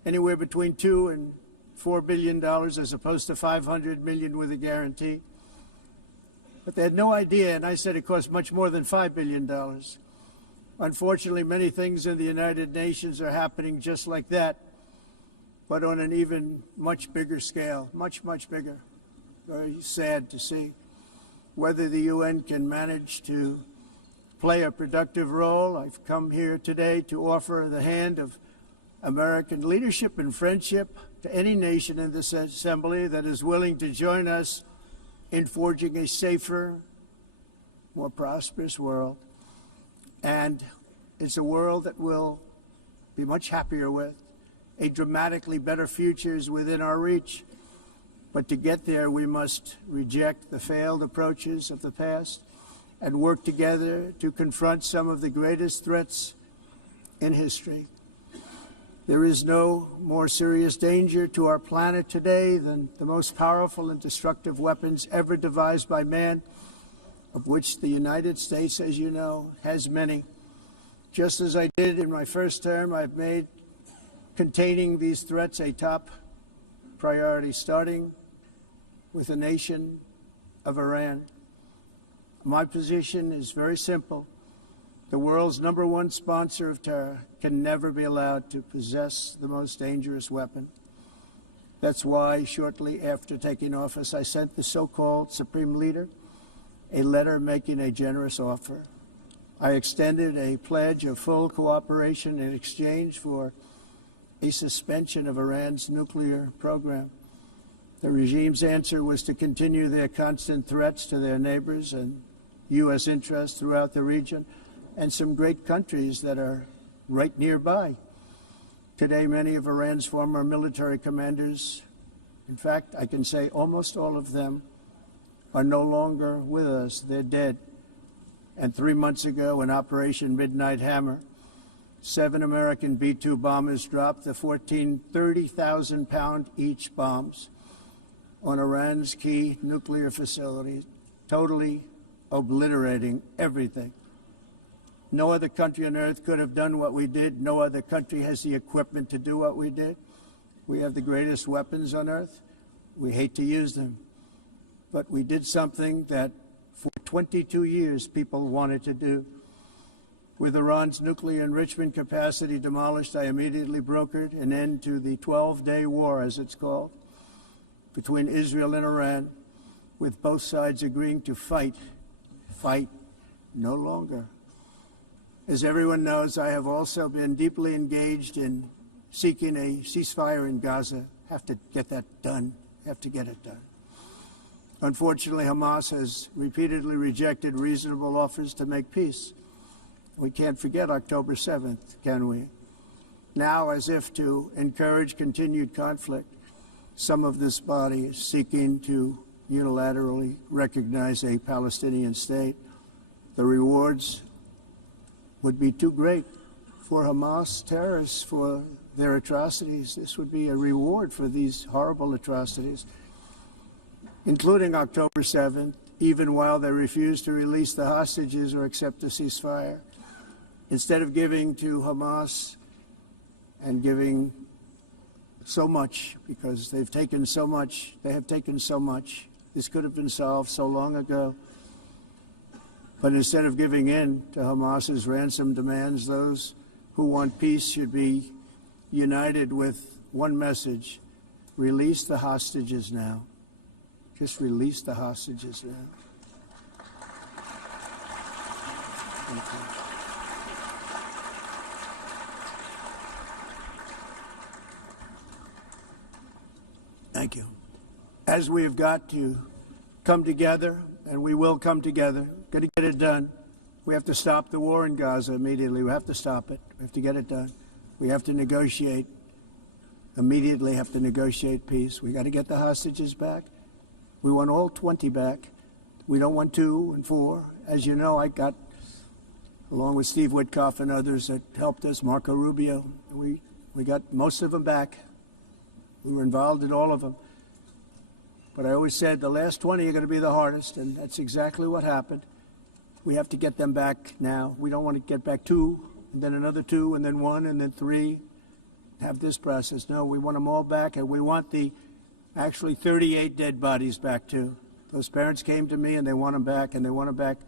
anywhere between $2 and $4 billion as opposed to $500 million with a guarantee. But they had no idea, and I said it cost much more than $5 billion. Unfortunately, many things in the United Nations are happening just like that, but on an even much bigger scale, much, much bigger. Very sad to see. Whether the UN can manage to play a productive role, I've come here today to offer the hand of American leadership and friendship to any nation in this assembly that is willing to join us in forging a safer, more prosperous world. And it's a world that we'll be much happier with. A dramatically better future is within our reach. But to get there, we must reject the failed approaches of the past and work together to confront some of the greatest threats in history. There is no more serious danger to our planet today than the most powerful and destructive weapons ever devised by man, of which the United States, as you know, has many. Just as I did in my first term, I've made containing these threats a top priority, starting with the nation of Iran. My position is very simple. The world's #1 sponsor of terror can never be allowed to possess the most dangerous weapon. That's why, shortly after taking office, I sent the so-called Supreme Leader a letter making a generous offer. I extended a pledge of full cooperation in exchange for a suspension of Iran's nuclear program. The regime's answer was to continue their constant threats to their neighbors and U.S. interests throughout the region and some great countries that are right nearby. Today, many of Iran's former military commanders, in fact, I can say almost all of them, are no longer with us. They're dead. And 3 months ago, in Operation Midnight Hammer, 7 American B-2 bombers dropped the 14 30,000-pound each bombs on Iran's key nuclear facilities, totally obliterating everything. No other country on earth could have done what we did. No other country has the equipment to do what we did. We have the greatest weapons on earth. We hate to use them. But we did something that for 22 years people wanted to do. With Iran's nuclear enrichment capacity demolished, I immediately brokered an end to the 12-day war, as it's called, between Israel and Iran, with both sides agreeing to fight no longer. As everyone knows, I have also been deeply engaged in seeking a ceasefire in Gaza. Have to get that done. Have to get it done. Unfortunately, Hamas has repeatedly rejected reasonable offers to make peace. We can't forget October 7th, can we? Now, as if to encourage continued conflict, some of this body is seeking to unilaterally recognize a Palestinian state. The rewards would be too great for Hamas terrorists for their atrocities. This would be a reward for these horrible atrocities, including October 7th, even while they refuse to release the hostages or accept a ceasefire. Instead of giving to Hamas and giving so much, because they've taken so much, this could have been solved so long ago. But instead of giving in to Hamas's ransom demands, those who want peace should be united with one message: release the hostages now. Just release the hostages now. Thank you. Thank you. As we have got to come together, and we will come together, got to get it done. We have to stop the war in Gaza immediately. We have to stop it. We have to get it done. We have to negotiate. Immediately have to negotiate peace. We got to get the hostages back. We want all 20 back. We don't want 2 and 4. As you know, I got, along with Steve Witkoff and others that helped us, Marco Rubio, we got most of them back. We were involved in all of them. But I always said the last 20 are going to be the hardest, and that's exactly what happened. We have to get them back now. We don't want to get back 2, and then another 2, and then 1, and then 3, have this process. No, we want them all back, and we want the actually 38 dead bodies back, too. Those parents came to me, and they want them back, and they want them back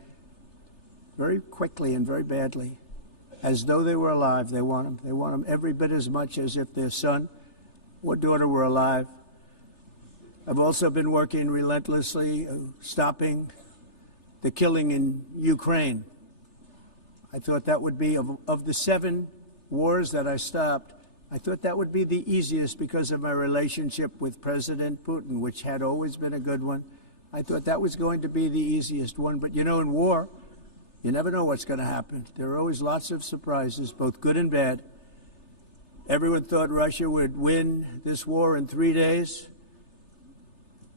very quickly and very badly, as though they were alive. They want them. They want them every bit as much as if their son or daughter were alive. I've also been working relentlessly, stopping the killing in Ukraine. I thought that would be, of the 7 wars that I stopped, I thought that would be the easiest because of my relationship with President Putin, which had always been a good one. I thought that was going to be the easiest one. But, you know, in war, you never know what's going to happen. There are always lots of surprises, both good and bad. Everyone thought Russia would win this war in 3 days.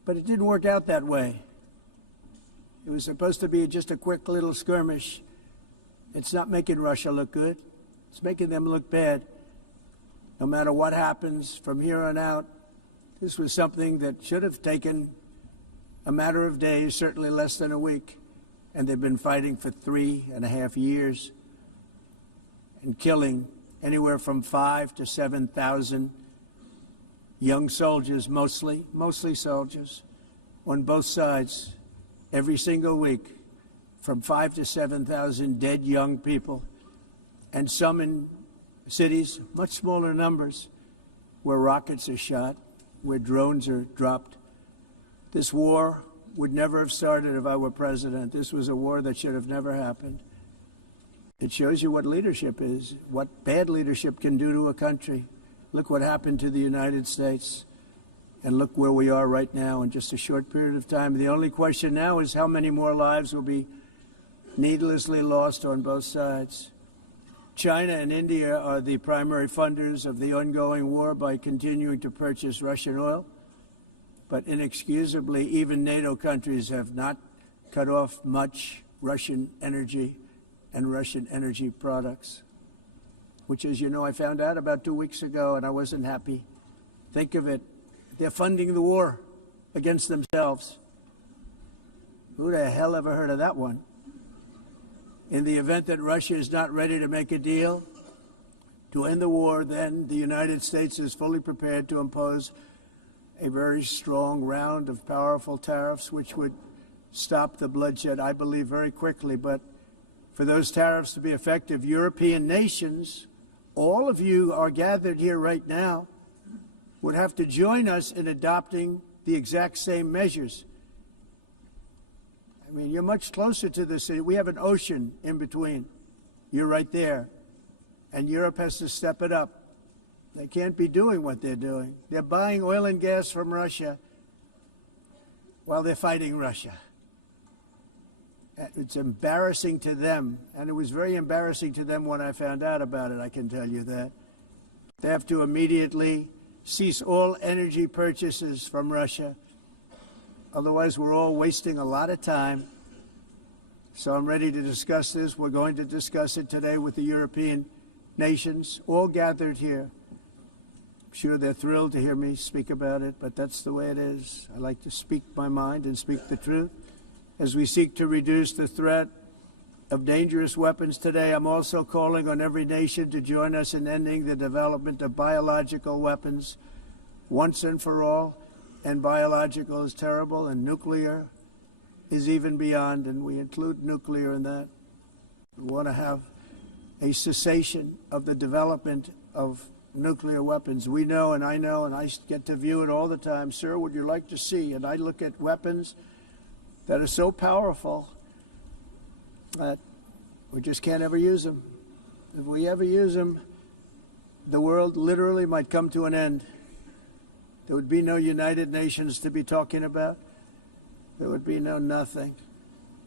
But it didn't work out that way. It was supposed to be just a quick little skirmish. It's not making Russia look good. It's making them look bad. No matter what happens from here on out, this was something that should have taken a matter of days, certainly less than a week. And they've been fighting for 3.5 years and killing anywhere from 5,000 to 7,000 young soldiers, mostly soldiers, on both sides, every single week, from 5,000 to 7,000 dead young people, and some in cities, much smaller numbers, where rockets are shot, where drones are dropped. This war would never have started if I were president. This was a war that should have never happened. It shows you what leadership is, what bad leadership can do to a country. Look what happened to the United States, and look where we are right now in just a short period of time. The only question now is how many more lives will be needlessly lost on both sides. China and India are the primary funders of the ongoing war by continuing to purchase Russian oil. But inexcusably, even NATO countries have not cut off much Russian energy and Russian energy products, which, as you know, I found out about 2 weeks ago, and I wasn't happy. Think of it. They're funding the war against themselves. Who the hell ever heard of that one? In the event that Russia is not ready to make a deal to end the war, then the United States is fully prepared to impose a very strong round of powerful tariffs, which would stop the bloodshed, I believe, very quickly. But for those tariffs to be effective, European nations, all of you are gathered here right now, would have to join us in adopting the exact same measures. I mean, you're much closer to the city. We have an ocean in between. You're right there. And Europe has to step it up. They can't be doing what they're doing. They're buying oil and gas from Russia while they're fighting Russia. It's embarrassing to them, and it was very embarrassing to them when I found out about it, I can tell you that. They have to immediately cease all energy purchases from Russia. Otherwise, we're all wasting a lot of time. So I'm ready to discuss this. We're going to discuss it today with the European nations, all gathered here. I'm sure they're thrilled to hear me speak about it, but that's the way it is. I like to speak my mind and speak the truth. As we seek to reduce the threat of dangerous weapons today, I'm also calling on every nation to join us in ending the development of biological weapons once and for all. And biological is terrible, and nuclear is even beyond, and we include nuclear in that. We want to have a cessation of the development of nuclear weapons. We know, and I get to view it all the time. Sir, would you like to see? And I look at weapons that are so powerful that we just can't ever use them. If we ever use them, the world literally might come to an end. There would be no United Nations to be talking about. There would be no nothing.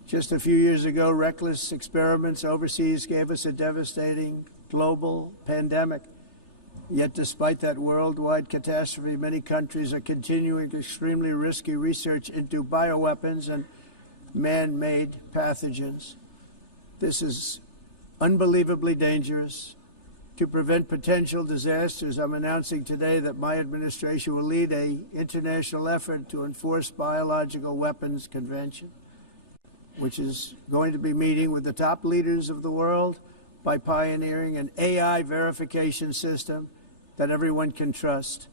Just a few years ago, reckless experiments overseas gave us a devastating global pandemic. Yet despite that worldwide catastrophe, many countries are continuing extremely risky research into bioweapons and man-made pathogens. This is unbelievably dangerous. To prevent potential disasters, I'm announcing today that my administration will lead an international effort to enforce biological weapons convention, which is going to be meeting with the top leaders of the world by pioneering an AI verification system that everyone can trust.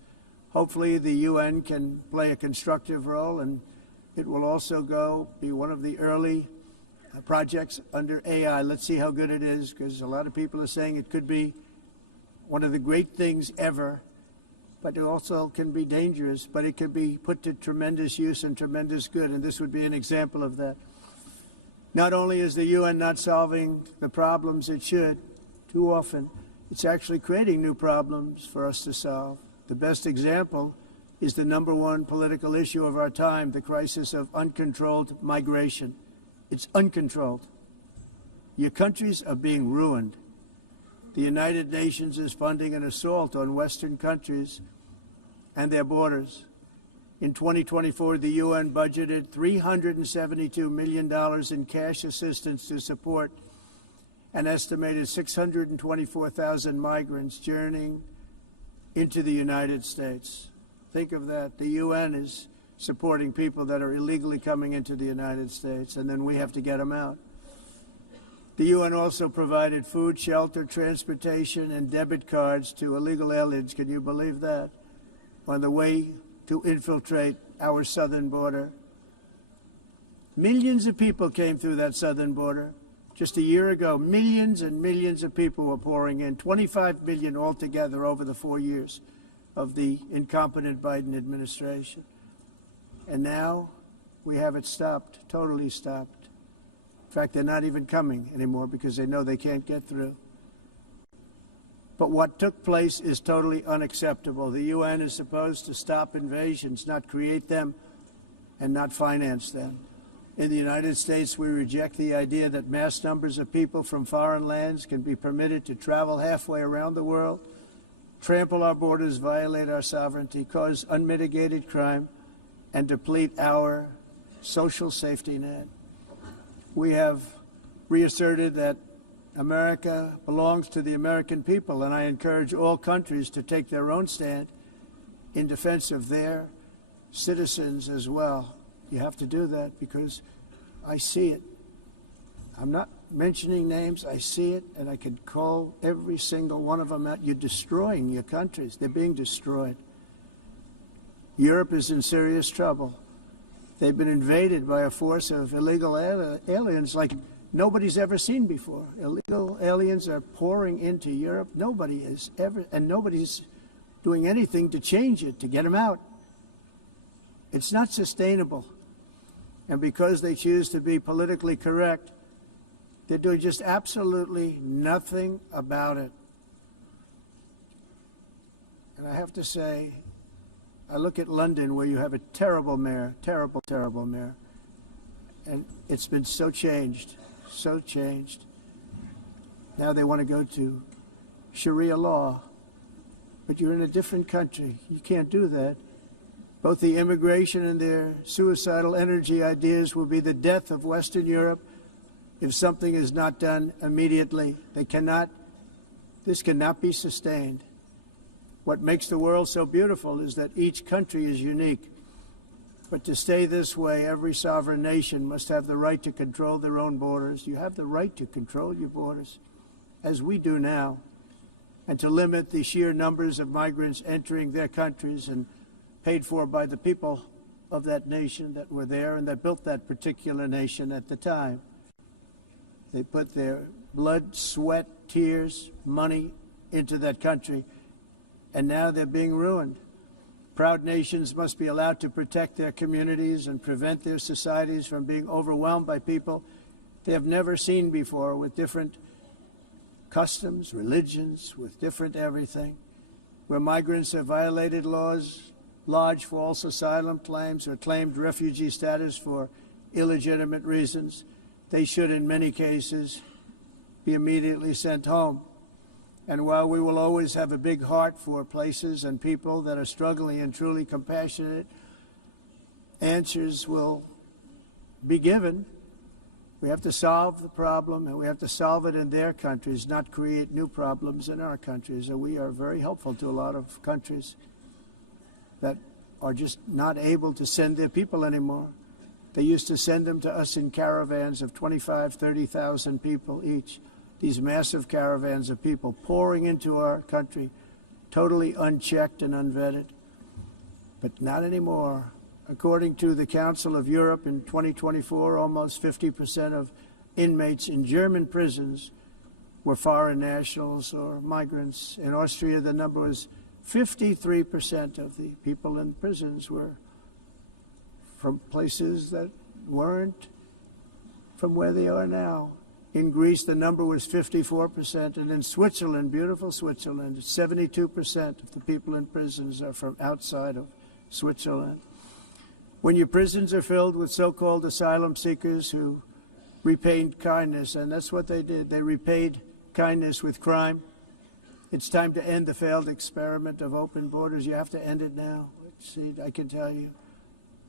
Hopefully the UN can play a constructive role, and it will also be one of the early projects under AI. Let's see how good it is, because a lot of people are saying it could be one of the great things ever, but it also can be dangerous, but it can be put to tremendous use and tremendous good, and this would be an example of that. Not only is the UN not solving the problems it should, too often, it's actually creating new problems for us to solve. The best example is the #1 political issue of our time, the crisis of uncontrolled migration. It's uncontrolled. Your countries are being ruined. The United Nations is funding an assault on Western countries and their borders. In 2024, the UN budgeted $372 million in cash assistance to support an estimated 624,000 migrants journeying into the United States. Think of that. The UN is supporting people that are illegally coming into the United States, and then we have to get them out. The UN also provided food, shelter, transportation, and debit cards to illegal aliens. Can you believe that? On the way to infiltrate our southern border. Millions of people came through that southern border. Just a year ago, millions and millions of people were pouring in, 25 million altogether over the 4 years of the incompetent Biden administration. And now we have it stopped, totally stopped. In fact, they're not even coming anymore because they know they can't get through. But what took place is totally unacceptable. The UN is supposed to stop invasions, not create them and not finance them. In the United States, we reject the idea that mass numbers of people from foreign lands can be permitted to travel halfway around the world, trample our borders, violate our sovereignty, cause unmitigated crime, and deplete our social safety net. We have reasserted that America belongs to the American people, and I encourage all countries to take their own stand in defense of their citizens as well. You have to do that because I see it. I'm not mentioning names. I see it, and I can call every single one of them out. You're destroying your countries. They're being destroyed. Europe is in serious trouble. They've been invaded by a force of illegal aliens like nobody's ever seen before. Illegal aliens are pouring into Europe. Nobody is ever, and nobody's doing anything to change it, to get them out. It's not sustainable. And because they choose to be politically correct, they're doing just absolutely nothing about it. And I have to say, I look at London where you have a terrible mayor, terrible, terrible mayor. And it's been so changed, so changed. Now they want to go to Sharia law. But you're in a different country. You can't do that. Both the immigration and their suicidal energy ideas will be the death of Western Europe if something is not done immediately. This cannot be sustained. What makes the world so beautiful is that each country is unique. But to stay this way, every sovereign nation must have the right to control their own borders. You have the right to control your borders, as we do now, and to limit the sheer numbers of migrants entering their countries and paid for by the people of that nation that were there and that built that particular nation at the time. They put their blood, sweat, tears, money into that country, and now they're being ruined. Proud nations must be allowed to protect their communities and prevent their societies from being overwhelmed by people they have never seen before, with different customs, religions, with different everything. Where migrants have violated laws, lodged false asylum claims, or claimed refugee status for illegitimate reasons, they should, in many cases, be immediately sent home. And while we will always have a big heart for places and people that are struggling and truly compassionate, answers will be given. We have to solve the problem, and we have to solve it in their countries, not create new problems in our countries. And we are very helpful to a lot of countries that are just not able to send their people anymore. They used to send them to us in caravans of 25,000, 30,000 people each. These massive caravans of people pouring into our country, totally unchecked and unvetted. But not anymore. According to the Council of Europe in 2024, almost 50% of inmates in German prisons were foreign nationals or migrants. In Austria, the number was 53% of the people in prisons were from places that weren't from where they are now. In Greece, the number was 54%, and in Switzerland, beautiful Switzerland, 72% of the people in prisons are from outside of Switzerland. When your prisons are filled with so-called asylum seekers who repaid kindness, and that's what they did, they repaid kindness with crime. It's time to end the failed experiment of open borders. You have to end it now. See, I can tell you,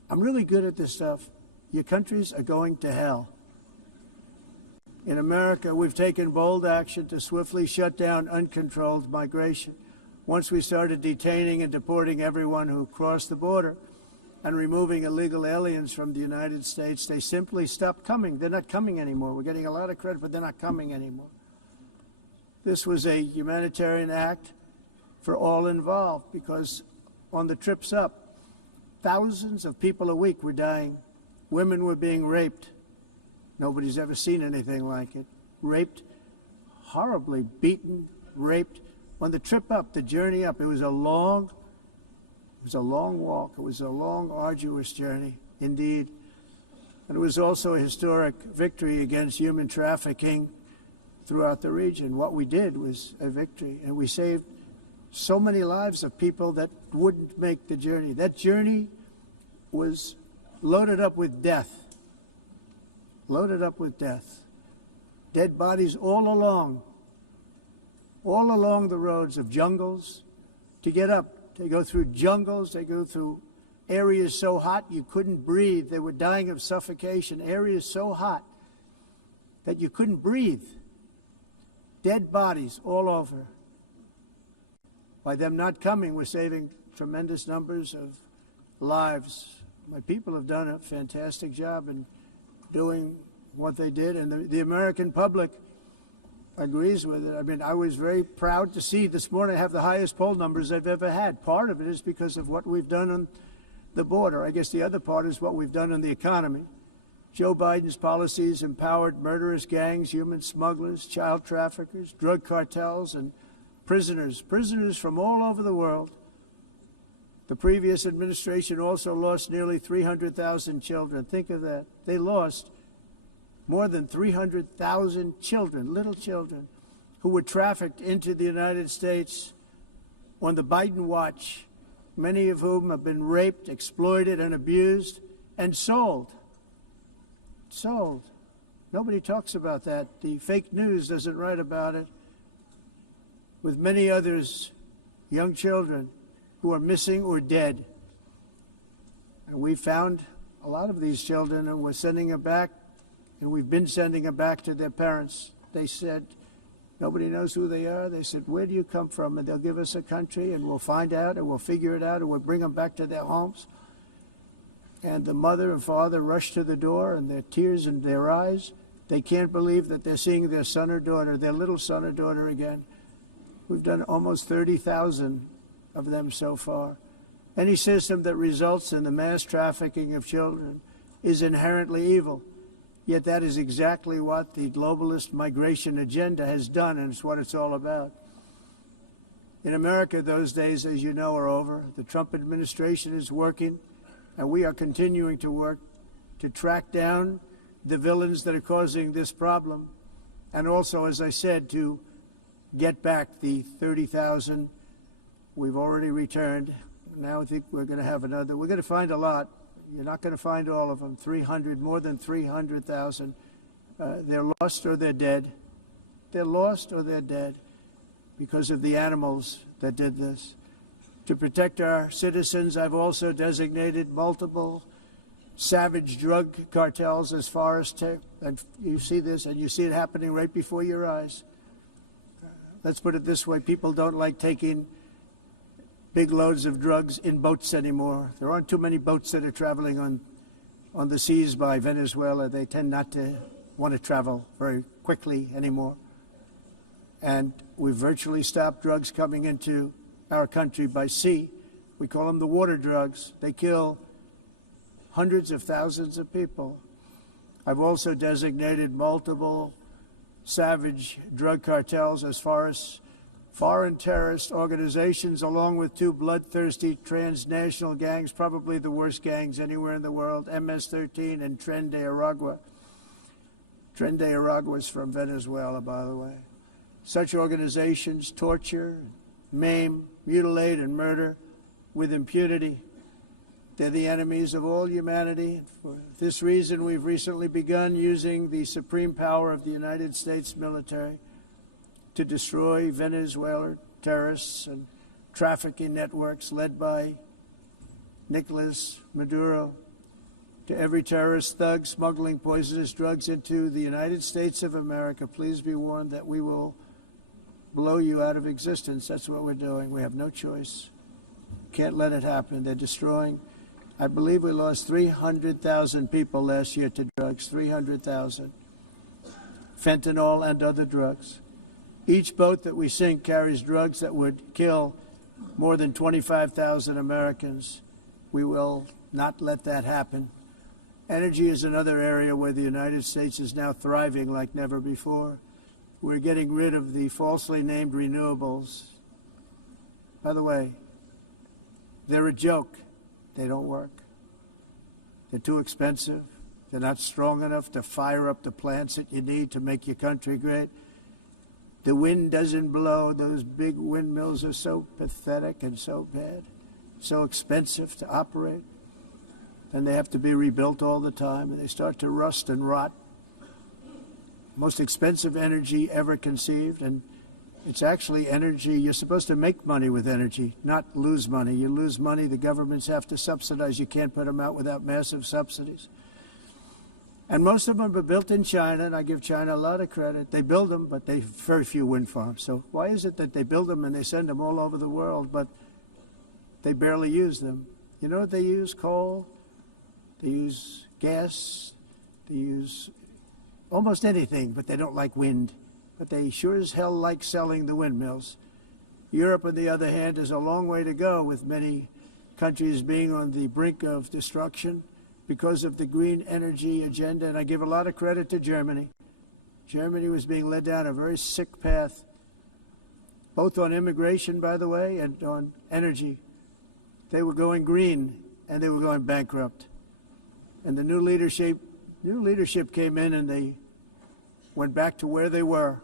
I'm really good at this stuff. Your countries are going to hell. In America, we've taken bold action to swiftly shut down uncontrolled migration. Once we started detaining and deporting everyone who crossed the border, and removing illegal aliens from the United States, they simply stopped coming. They're not coming anymore. We're getting a lot of credit, but they're not coming anymore. This was a humanitarian act for all involved, because on the trips up, thousands of people a week were dying. Women were being raped. Nobody's ever seen anything like it. Raped, horribly beaten, raped. On the trip up, the journey up, it was a long walk. It was a long, arduous journey, indeed. And it was also a historic victory against human trafficking throughout the region. What we did was a victory, and we saved so many lives of people that wouldn't make the journey. That journey was loaded up with death. Loaded up with death. Dead bodies all along the roads of jungles to get up. They go through jungles, they go through areas so hot you couldn't breathe. They were dying of suffocation, areas so hot that you couldn't breathe. Dead bodies all over. By them not coming, we're saving tremendous numbers of lives. My people have done a fantastic job in doing what they did, and the American public agrees with it. I mean, I was very proud to see this morning I have the highest poll numbers I've ever had. Part of it is because of what we've done on the border. I guess the other part is what we've done on the economy. Joe Biden's policies empowered murderous gangs, human smugglers, child traffickers, drug cartels, and prisoners from all over the world. The previous administration also lost nearly 300,000 children. Think of that. They lost more than 300,000 children, little children, who were trafficked into the United States on the Biden watch, many of whom have been raped, exploited, and abused, and sold. Sold. Nobody talks about that. The fake news doesn't write about it. With many others, young children who are missing or dead. And we found a lot of these children, and we're sending them back, and we've been sending them back to their parents. They said, nobody knows who they are. They said, where do you come from? And they'll give us a country, and we'll find out, and we'll figure it out, and we'll bring them back to their homes. And the mother and father rush to the door, and their tears in their eyes. They can't believe that they're seeing their son or daughter, their little son or daughter again. We've done almost 30,000 of them so far. Any system that results in the mass trafficking of children is inherently evil. Yet that is exactly what the globalist migration agenda has done, and it's what it's all about. In America, those days, as you know, are over. The Trump administration is working, and we are continuing to work to track down the villains that are causing this problem, and also, as I said, to get back the 30,000 we've already returned. Now I think we're going to have another. We're going to find a lot. You're not going to find all of them. 300, more than 300,000. They're lost or they're dead. They're lost or they're dead because of the animals that did this. To protect our citizens, I've also designated multiple savage drug cartels as far as and you see this, and you see it happening right before your eyes. Let's put it this way. People don't like taking big loads of drugs in boats anymore. There aren't too many boats that are traveling on the seas by Venezuela. They tend not to want to travel very quickly anymore. And we've virtually stopped drugs coming into our country by sea. We call them the water drugs. They kill hundreds of thousands of people. I've also designated multiple savage drug cartels as far as foreign terrorist organizations, along with two bloodthirsty transnational gangs, probably the worst gangs anywhere in the world, MS-13 and Tren de Aragua. Tren de Aragua is from Venezuela, by the way. Such organizations torture, maim, mutilate, and murder with impunity. They're the enemies of all humanity. For this reason, we've recently begun using the supreme power of the United States military to destroy Venezuelan terrorists and trafficking networks led by Nicolas Maduro. To every terrorist thug smuggling poisonous drugs into the United States of America, please be warned that we will blow you out of existence. That's what we're doing. We have no choice. Can't let it happen. They're destroying I believe we lost 300,000 people last year to drugs, 300,000. Fentanyl and other drugs. Each boat that we sink carries drugs that would kill more than 25,000 Americans. We will not let that happen. Energy is another area where the United States is now thriving like never before. We're getting rid of the falsely named renewables. By the way, they're a joke. They don't work. They're too expensive. They're not strong enough to fire up the plants that you need to make your country great. The wind doesn't blow. Those big windmills are so pathetic and so bad, so expensive to operate. And they have to be rebuilt all the time, and they start to rust and rot. Most expensive energy ever conceived, and it's actually energy. You're supposed to make money with energy, not lose money. You lose money, the governments have to subsidize. You can't put them out without massive subsidies. And most of them are built in China, and I give China a lot of credit. They build them, but they have very few wind farms. So why is it that they build them and they send them all over the world, but they barely use them? You know what they use? Coal. They use gas. They use almost anything, but they don't like wind. But they sure as hell like selling the windmills. Europe, on the other hand, has a long way to go, with many countries being on the brink of destruction because of the green energy agenda. And I give a lot of credit to Germany. Germany was being led down a very sick path, both on immigration, by the way, and on energy. They were going green, and they were going bankrupt. And the new leadership came in, and they went back to where they were,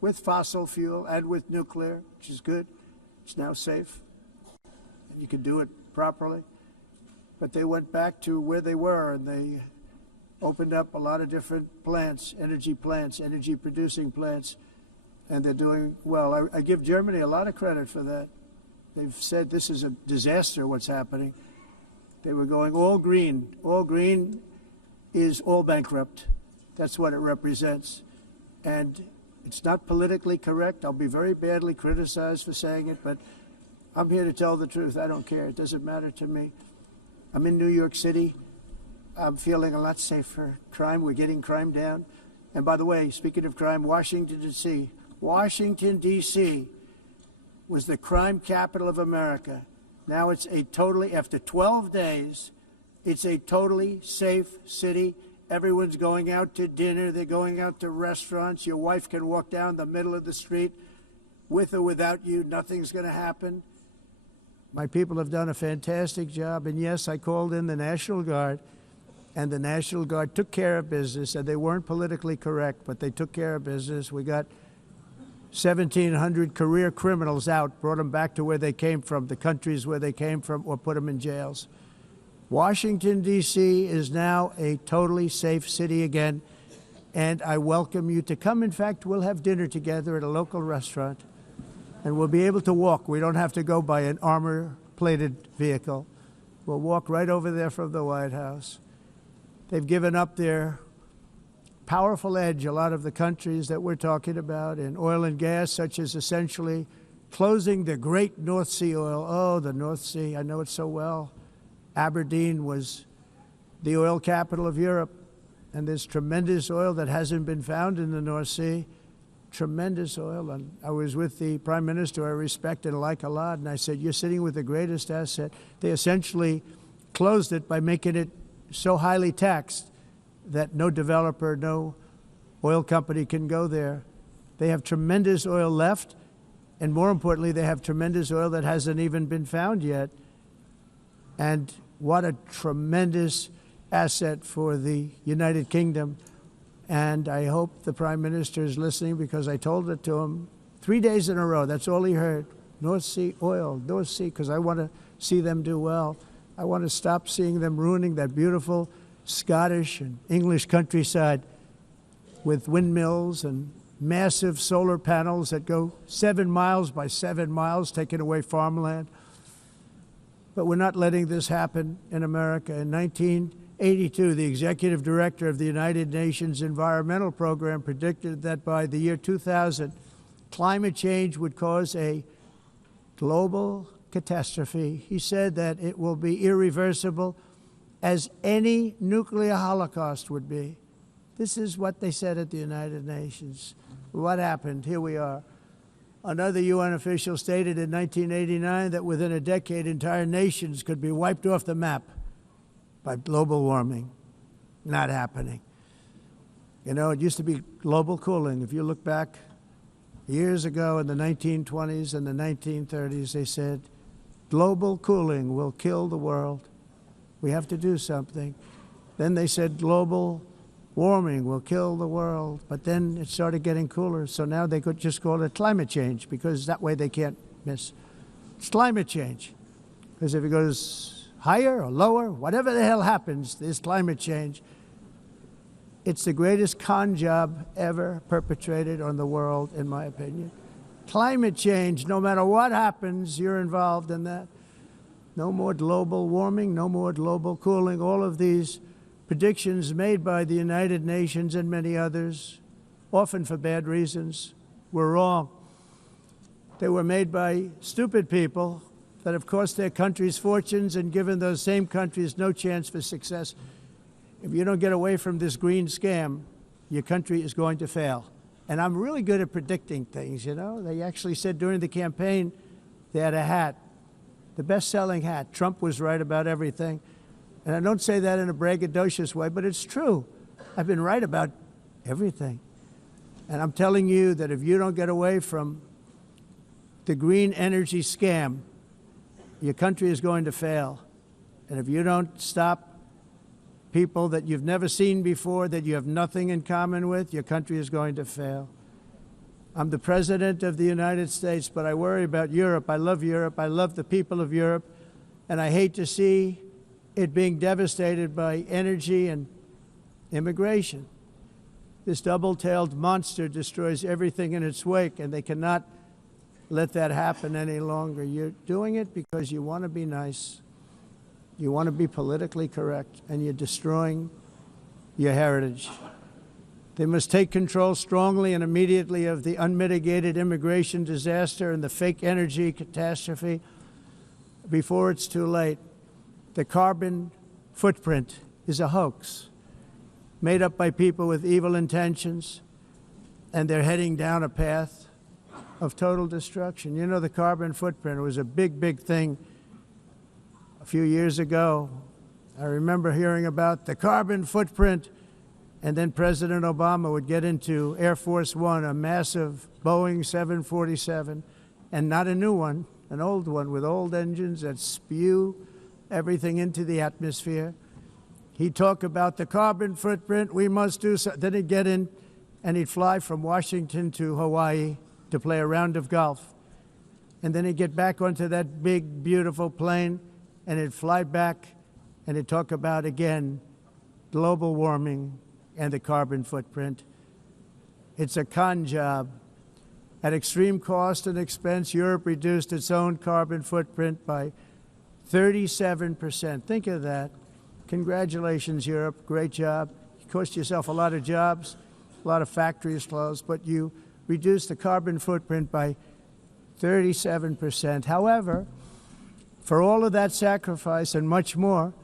with fossil fuel and with nuclear, which is good. It's now safe, and you can do it properly. But they went back to where they were, and they opened up a lot of different plants, energy-producing plants, and they're doing well. I give Germany a lot of credit for that. They've said this is a disaster, what's happening. They were going all green. All green is all bankrupt. That's what it represents. And it's not politically correct. I'll be very badly criticized for saying it, but I'm here to tell the truth. I don't care. It doesn't matter to me. I'm in New York City. I'm feeling a lot safer. Crime, we're getting crime down. And by the way, speaking of crime, Washington, D.C. was the crime capital of America. Now it's after 12 days, it's a totally safe city. Everyone's going out to dinner. They're going out to restaurants. Your wife can walk down the middle of the street with or without you. Nothing's going to happen. My people have done a fantastic job. And yes, I called in the National Guard, and the National Guard took care of business, and they weren't politically correct, but they took care of business. We got 1,700 career criminals out, brought them back to where they came from, the countries where they came from, or put them in jails. Washington, D.C. is now a totally safe city again, and I welcome you to come. In fact, we'll have dinner together at a local restaurant, and we'll be able to walk. We don't have to go by an armor-plated vehicle. We'll walk right over there from the White House. They've given up their powerful edge, a lot of the countries that we're talking about, in oil and gas, such as essentially closing the great North Sea oil. Oh, the North Sea, I know it so well. Aberdeen was the oil capital of Europe, and there's tremendous oil that hasn't been found in the North Sea, tremendous oil. And I was with the Prime Minister I respect and like a lot, and I said, you're sitting with the greatest asset. They essentially closed it by making it so highly taxed that no developer, no oil company can go there. They have tremendous oil left, and more importantly, they have tremendous oil that hasn't even been found yet. And what a tremendous asset for the United Kingdom. And I hope the Prime Minister is listening, because I told it to him 3 days in a row. That's all he heard. North Sea oil, North Sea, because I want to see them do well. I want to stop seeing them ruining that beautiful Scottish and English countryside with windmills and massive solar panels that go 7 miles by 7 miles, taking away farmland. But we're not letting this happen in America. In 1982, the executive director of the United Nations Environmental Program predicted that by the year 2000, climate change would cause a global catastrophe. He said that it will be irreversible, as any nuclear holocaust would be. This is what they said at the United Nations. What happened? Here we are. Another UN official stated in 1989 that within a decade, entire nations could be wiped off the map by global warming. Not happening. You know, it used to be global cooling. If you look back years ago in the 1920s and the 1930s, they said, global cooling will kill the world. We have to do something. Then they said global warming will kill the world. But then it started getting cooler. So now they could just call it climate change, because that way they can't miss. It's climate change. Because if it goes higher or lower, whatever the hell happens, there's climate change. It's the greatest con job ever perpetrated on the world, in my opinion. Climate change, no matter what happens, you're involved in that. No more global warming, no more global cooling. All of these predictions made by the United Nations and many others, often for bad reasons, were wrong. They were made by stupid people that have cost their countries fortunes and given those same countries no chance for success. If you don't get away from this green scam, your country is going to fail. And I'm really good at predicting things, you know. They actually said during the campaign they had a hat, the best-selling hat. Trump was right about everything. And I don't say that in a braggadocious way, but it's true. I've been right about everything. And I'm telling you that if you don't get away from the green energy scam, your country is going to fail. And if you don't stop people that you've never seen before, that you have nothing in common with, your country is going to fail. I'm the President of the United States, but I worry about Europe. I love Europe. I love the people of Europe. And I hate to see it being devastated by energy and immigration. This double-tailed monster destroys everything in its wake, and they cannot let that happen any longer. You're doing it because you want to be nice. You want to be politically correct, and you're destroying your heritage. They must take control strongly and immediately of the unmitigated immigration disaster and the fake energy catastrophe before it's too late. The carbon footprint is a hoax made up by people with evil intentions, and they're heading down a path of total destruction. You know, the carbon footprint was a big, big thing a few years ago. I remember hearing about the carbon footprint, and then President Obama would get into Air Force One, a massive Boeing 747, and not a new one, an old one with old engines that spew everything into the atmosphere. He'd talk about the carbon footprint, we must do so. Then he'd get in and he'd fly from Washington to Hawaii to play a round of golf. And then he'd get back onto that big, beautiful plane and he'd fly back and he'd talk about, again, global warming and the carbon footprint. It's a con job. At extreme cost and expense, Europe reduced its own carbon footprint by 37%. Think of that. Congratulations, Europe. Great job. You cost yourself a lot of jobs, a lot of factories closed, but you reduced the carbon footprint by 37%. However, for all of that sacrifice and much more,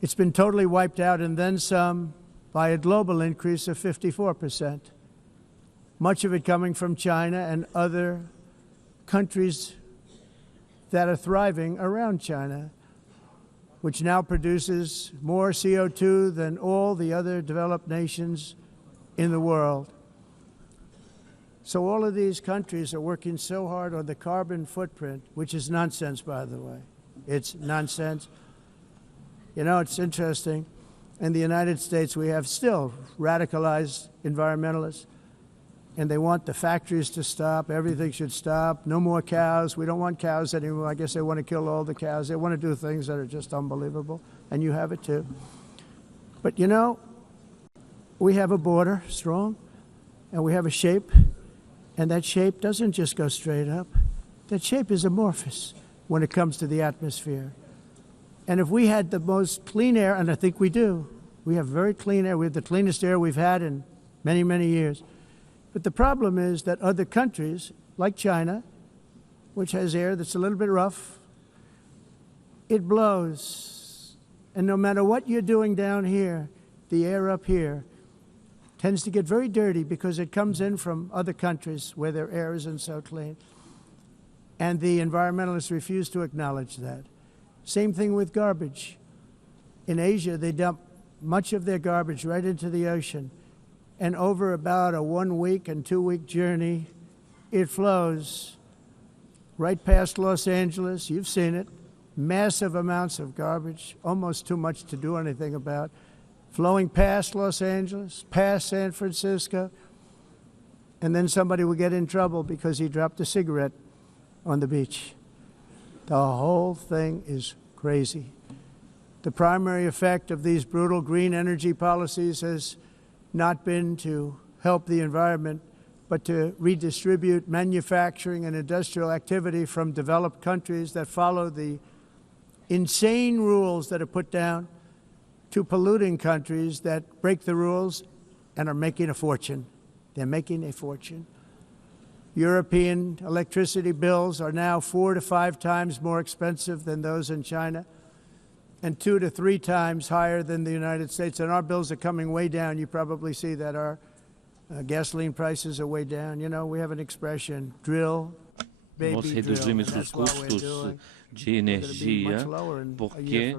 it's been totally wiped out and then some by a global increase of 54%. Much of it coming from China and other countries that are thriving around China, which now produces more CO2 than all the other developed nations in the world. So all of these countries are working so hard on the carbon footprint, which is nonsense, by the way. It's nonsense. You know, it's interesting. In the United States, we have still radicalized environmentalists, and they want the factories to stop. Everything should stop. No more cows. We don't want cows anymore. I guess they want to kill all the cows. They want to do things that are just unbelievable, and you have it too. But you know, we have a border, strong, and we have a shape, and that shape doesn't just go straight up. That shape is amorphous when it comes to the atmosphere. And if we had the most clean air, and I think we do, we have very clean air. We have the cleanest air we've had in many, many years. But the problem is that other countries, like China, which has air that's a little bit rough, it blows. And no matter what you're doing down here, the air up here tends to get very dirty because it comes in from other countries where their air isn't so clean. And the environmentalists refuse to acknowledge that. Same thing with garbage. In Asia, they dump much of their garbage right into the ocean. And over about a 1 week and 2 week journey, it flows right past Los Angeles. You've seen it. Massive amounts of garbage, almost too much to do anything about, flowing past Los Angeles, past San Francisco, and then somebody will get in trouble because he dropped a cigarette on the beach. The whole thing is crazy. The primary effect of these brutal green energy policies has not been to help the environment, but to redistribute manufacturing and industrial activity from developed countries that follow the insane rules that are put down to polluting countries that break the rules and are making a fortune. They're making a fortune. European electricity bills are now 4 to 5 times more expensive than those in China, and 2 to 3 times higher than the United States. And our bills are coming way down. You probably see that our gasoline prices are way down. You know, we have an expression, drill, baby, nós reduzimos os custos de energia porque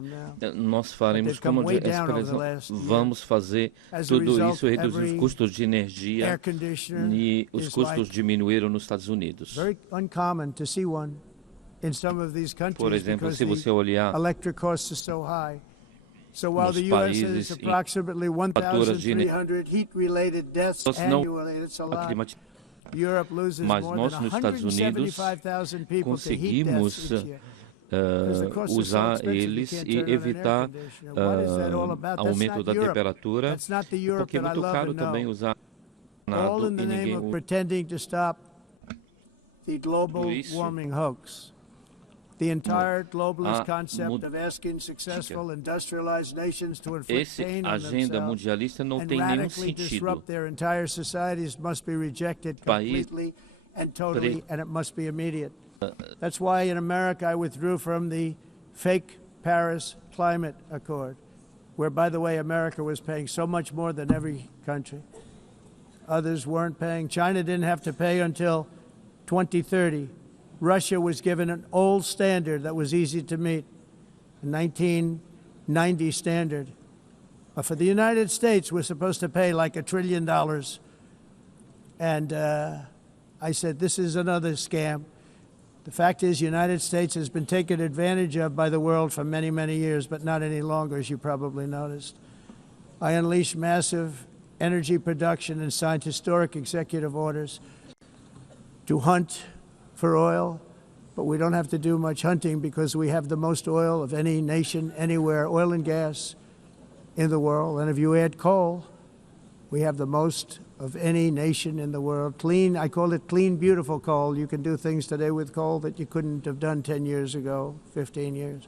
nós faremos como vamos fazer tudo isso, reduzir os custos de energia, e os custos diminuíram nos Estados Unidos. Por exemplo, se você olhar So while the U.S. has approximately 1,300 heat-related deaths annually, it's a lot. Europe loses more than 175,000 people to heat deaths each year. Usar eles e evitar aumento da temperatura, porque é muito caro também usar all in the name of pretending to stop the global warming hoax. The entire globalist concept of asking successful industrialized nations to inflict pain on themselves and radically disrupt their entire societies must be rejected completely and totally, and it must be immediate. That's why in America I withdrew from the fake Paris Climate Accord, where, by the way, America was paying so much more than every country. Others weren't paying. China didn't have to pay until 2030. Russia was given an old standard that was easy to meet, a 1990 standard. For the United States, we're supposed to pay like $1 trillion. And I said, this is another scam. The fact is, the United States has been taken advantage of by the world for many, many years, but not any longer, as you probably noticed. I unleashed massive energy production and signed historic executive orders to hunt for oil, but we don't have to do much hunting because we have the most oil of any nation anywhere, oil and gas in the world. And if you add coal, we have the most of any nation in the world. Clean, I call it clean, beautiful coal. You can do things today with coal that you couldn't have done 10 years ago, 15 years.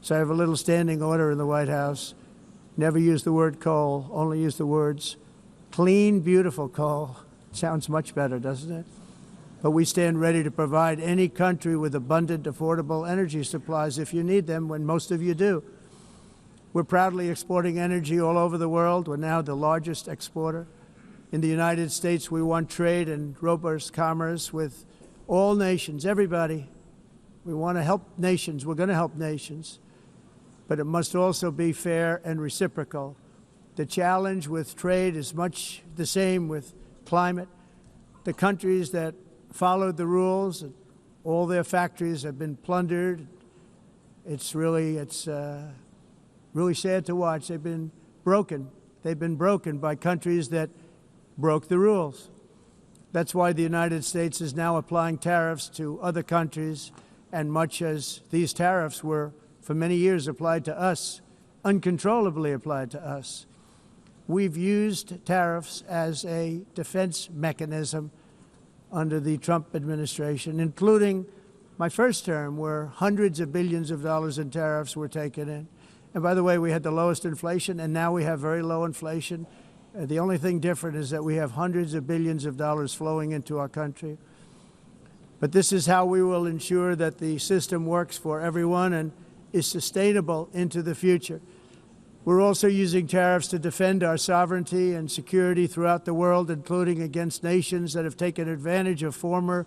So I have a little standing order in the White House. Never use the word coal, only use the words clean, beautiful coal. Sounds much better, doesn't it? But we stand ready to provide any country with abundant, affordable energy supplies if you need them, when most of you do. We're proudly exporting energy all over the world. We're now the largest exporter. In the United States, we want trade and robust commerce with all nations, everybody. We want to help nations. We're going to help nations. But it must also be fair and reciprocal. The challenge with trade is much the same with climate. The countries that followed the rules, all their factories have been plundered. It's really sad to watch. They've been broken. They've been broken by countries that broke the rules. That's why the United States is now applying tariffs to other countries, and much as these tariffs were for many years applied to us, uncontrollably applied to us. We've used tariffs as a defense mechanism under the Trump administration, including my first term, where hundreds of billions of dollars in tariffs were taken in. And by the way, we had the lowest inflation, and now we have very low inflation. The only thing different is that we have hundreds of billions of dollars flowing into our country. But this is how we will ensure that the system works for everyone, and is sustainable into the future. We're also using tariffs to defend our sovereignty and security throughout the world, including against nations that have taken advantage of former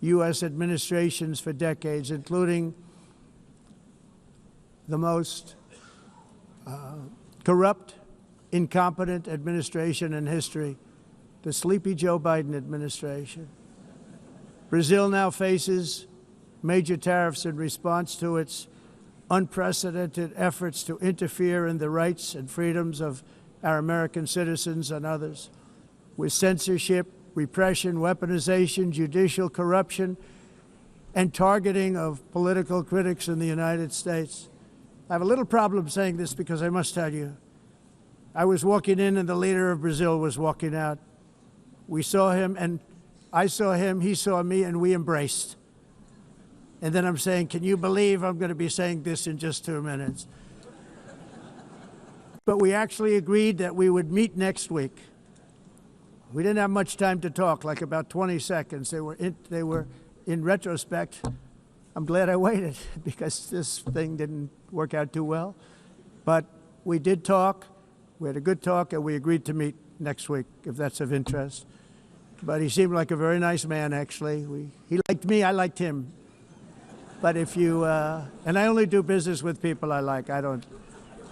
U.S. administrations for decades, including the most corrupt, incompetent administration in history, the sleepy Joe Biden administration. Brazil now faces major tariffs in response to its unprecedented efforts to interfere in the rights and freedoms of our American citizens and others, with censorship, repression, weaponization, judicial corruption, and targeting of political critics in the United States. I have a little problem saying this because I must tell you, I was walking in and the leader of Brazil was walking out. We saw him and I saw him, he saw me, and we embraced. And then I'm saying, can you believe I'm going to be saying this in just 2 minutes? But we actually agreed that we would meet next week. We didn't have much time to talk, like about 20 seconds. They were in retrospect, I'm glad I waited because this thing didn't work out too well. But we did talk, we had a good talk, and we agreed to meet next week, if that's of interest. But he seemed like a very nice man, actually. He liked me, I liked him. But if you, and I only do business with people I like.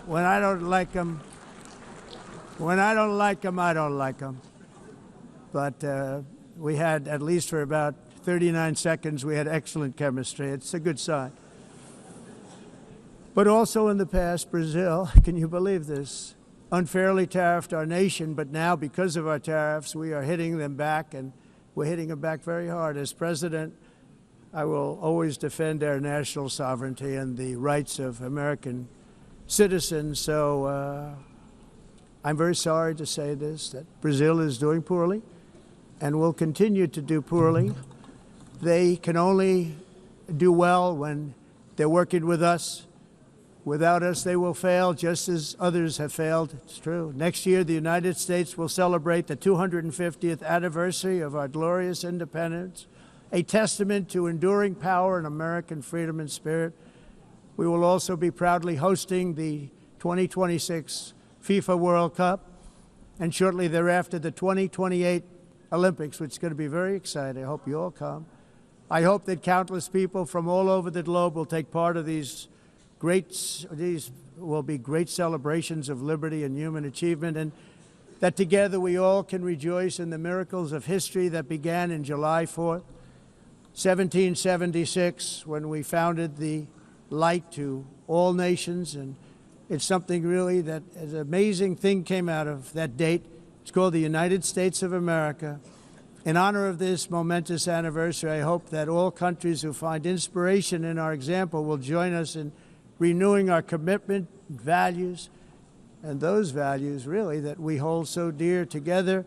When I don't like them, I don't like them. But we had, at least for about 39 seconds, we had excellent chemistry. It's a good sign. But also in the past, Brazil, can you believe this, unfairly tariffed our nation, but now because of our tariffs, we are hitting them back, and we're hitting them back very hard. As president, I will always defend our national sovereignty and the rights of American citizens. So I'm very sorry to say this, that Brazil is doing poorly and will continue to do poorly. They can only do well when they're working with us. Without us, they will fail, just as others have failed. It's true. Next year, the United States will celebrate the 250th anniversary of our glorious independence, a testament to enduring power and American freedom and spirit. We will also be proudly hosting the 2026 FIFA World Cup, and shortly thereafter the 2028 Olympics, which is going to be very exciting. I hope you all come. I hope that countless people from all over the globe will take part of these will be great celebrations of liberty and human achievement, and that together we all can rejoice in the miracles of history that began in July 4th, 1776, when we founded the light to all nations. And it's something really that an amazing thing came out of that date. It's called the United States of America. In honor of this momentous anniversary, I hope that all countries who find inspiration in our example will join us in renewing our commitment, values, and those values really that we hold so dear together.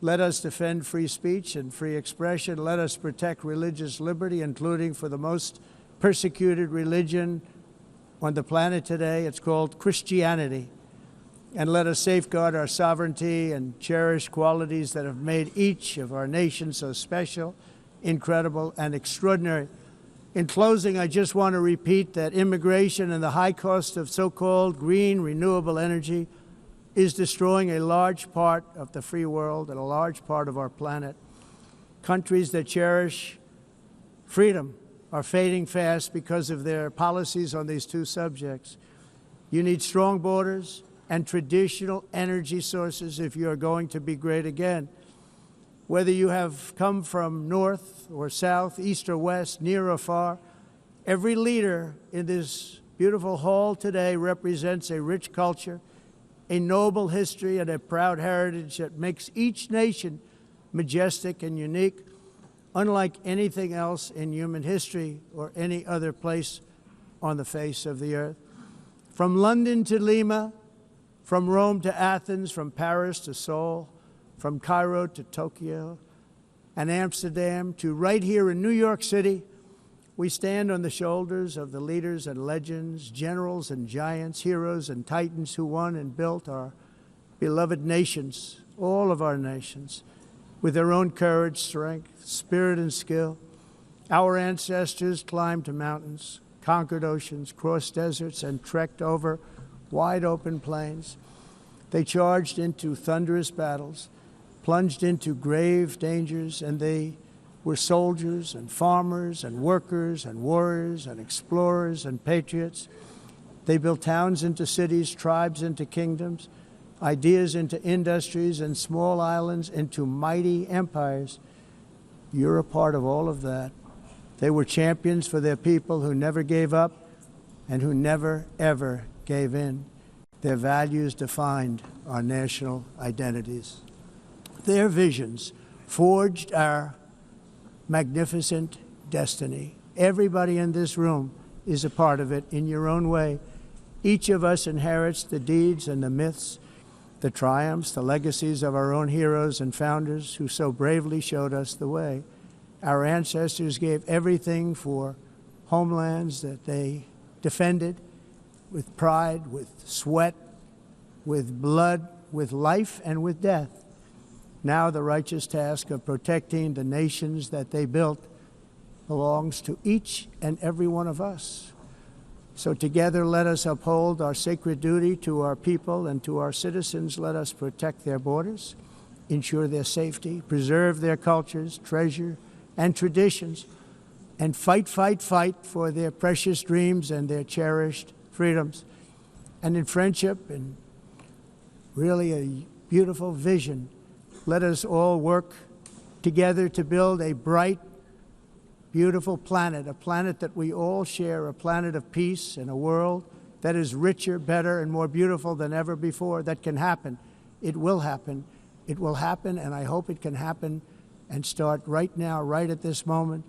Let us defend free speech and free expression. Let us protect religious liberty, including for the most persecuted religion on the planet today. It's called Christianity. And let us safeguard our sovereignty and cherish qualities that have made each of our nations so special, incredible, and extraordinary. In closing, I just want to repeat that immigration and the high cost of so-called green renewable energy is destroying a large part of the free world and a large part of our planet. Countries that cherish freedom are fading fast because of their policies on these two subjects. You need strong borders and traditional energy sources if you are going to be great again. Whether you have come from north or south, east or west, near or far, every leader in this beautiful hall today represents a rich culture, a noble history, and a proud heritage that makes each nation majestic and unique, unlike anything else in human history or any other place on the face of the earth. From London to Lima, from Rome to Athens, from Paris to Seoul, from Cairo to Tokyo and Amsterdam to right here in New York City, we stand on the shoulders of the leaders and legends, generals and giants, heroes and titans who won and built our beloved nations, all of our nations, with their own courage, strength, spirit, and skill. Our ancestors climbed mountains, conquered oceans, crossed deserts, and trekked over wide open plains. They charged into thunderous battles, plunged into grave dangers, and they were soldiers and farmers and workers and warriors and explorers and patriots. They built towns into cities, tribes into kingdoms, ideas into industries, and small islands into mighty empires. You're a part of all of that. They were champions for their people who never gave up and who never, ever gave in. Their values defined our national identities. Their visions forged our magnificent destiny. Everybody in this room is a part of it in your own way. Each of us inherits the deeds and the myths, the triumphs, the legacies of our own heroes and founders who so bravely showed us the way. Our ancestors gave everything for homelands that they defended with pride, with sweat, with blood, with life, and with death. Now the righteous task of protecting the nations that they built belongs to each and every one of us. So together let us uphold our sacred duty to our people and to our citizens. Let us protect their borders, ensure their safety, preserve their cultures, treasure, and traditions, and fight, fight, fight for their precious dreams and their cherished freedoms. And in friendship and really a beautiful vision, let us all work together to build a bright, beautiful planet, a planet that we all share, a planet of peace and a world that is richer, better, and more beautiful than ever before. That can happen. It will happen. It will happen, and I hope it can happen and start right now, right at this moment.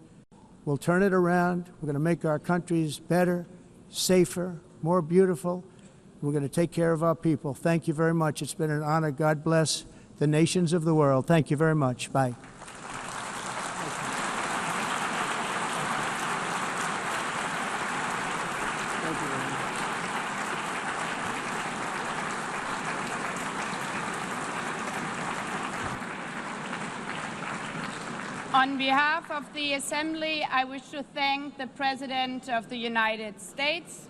We'll turn it around. We're going to make our countries better, safer, more beautiful. We're going to take care of our people. Thank you very much. It's been an honor. God bless the nations of the world. Thank you very much. Bye. On behalf of the Assembly, I wish to thank the President of the United States,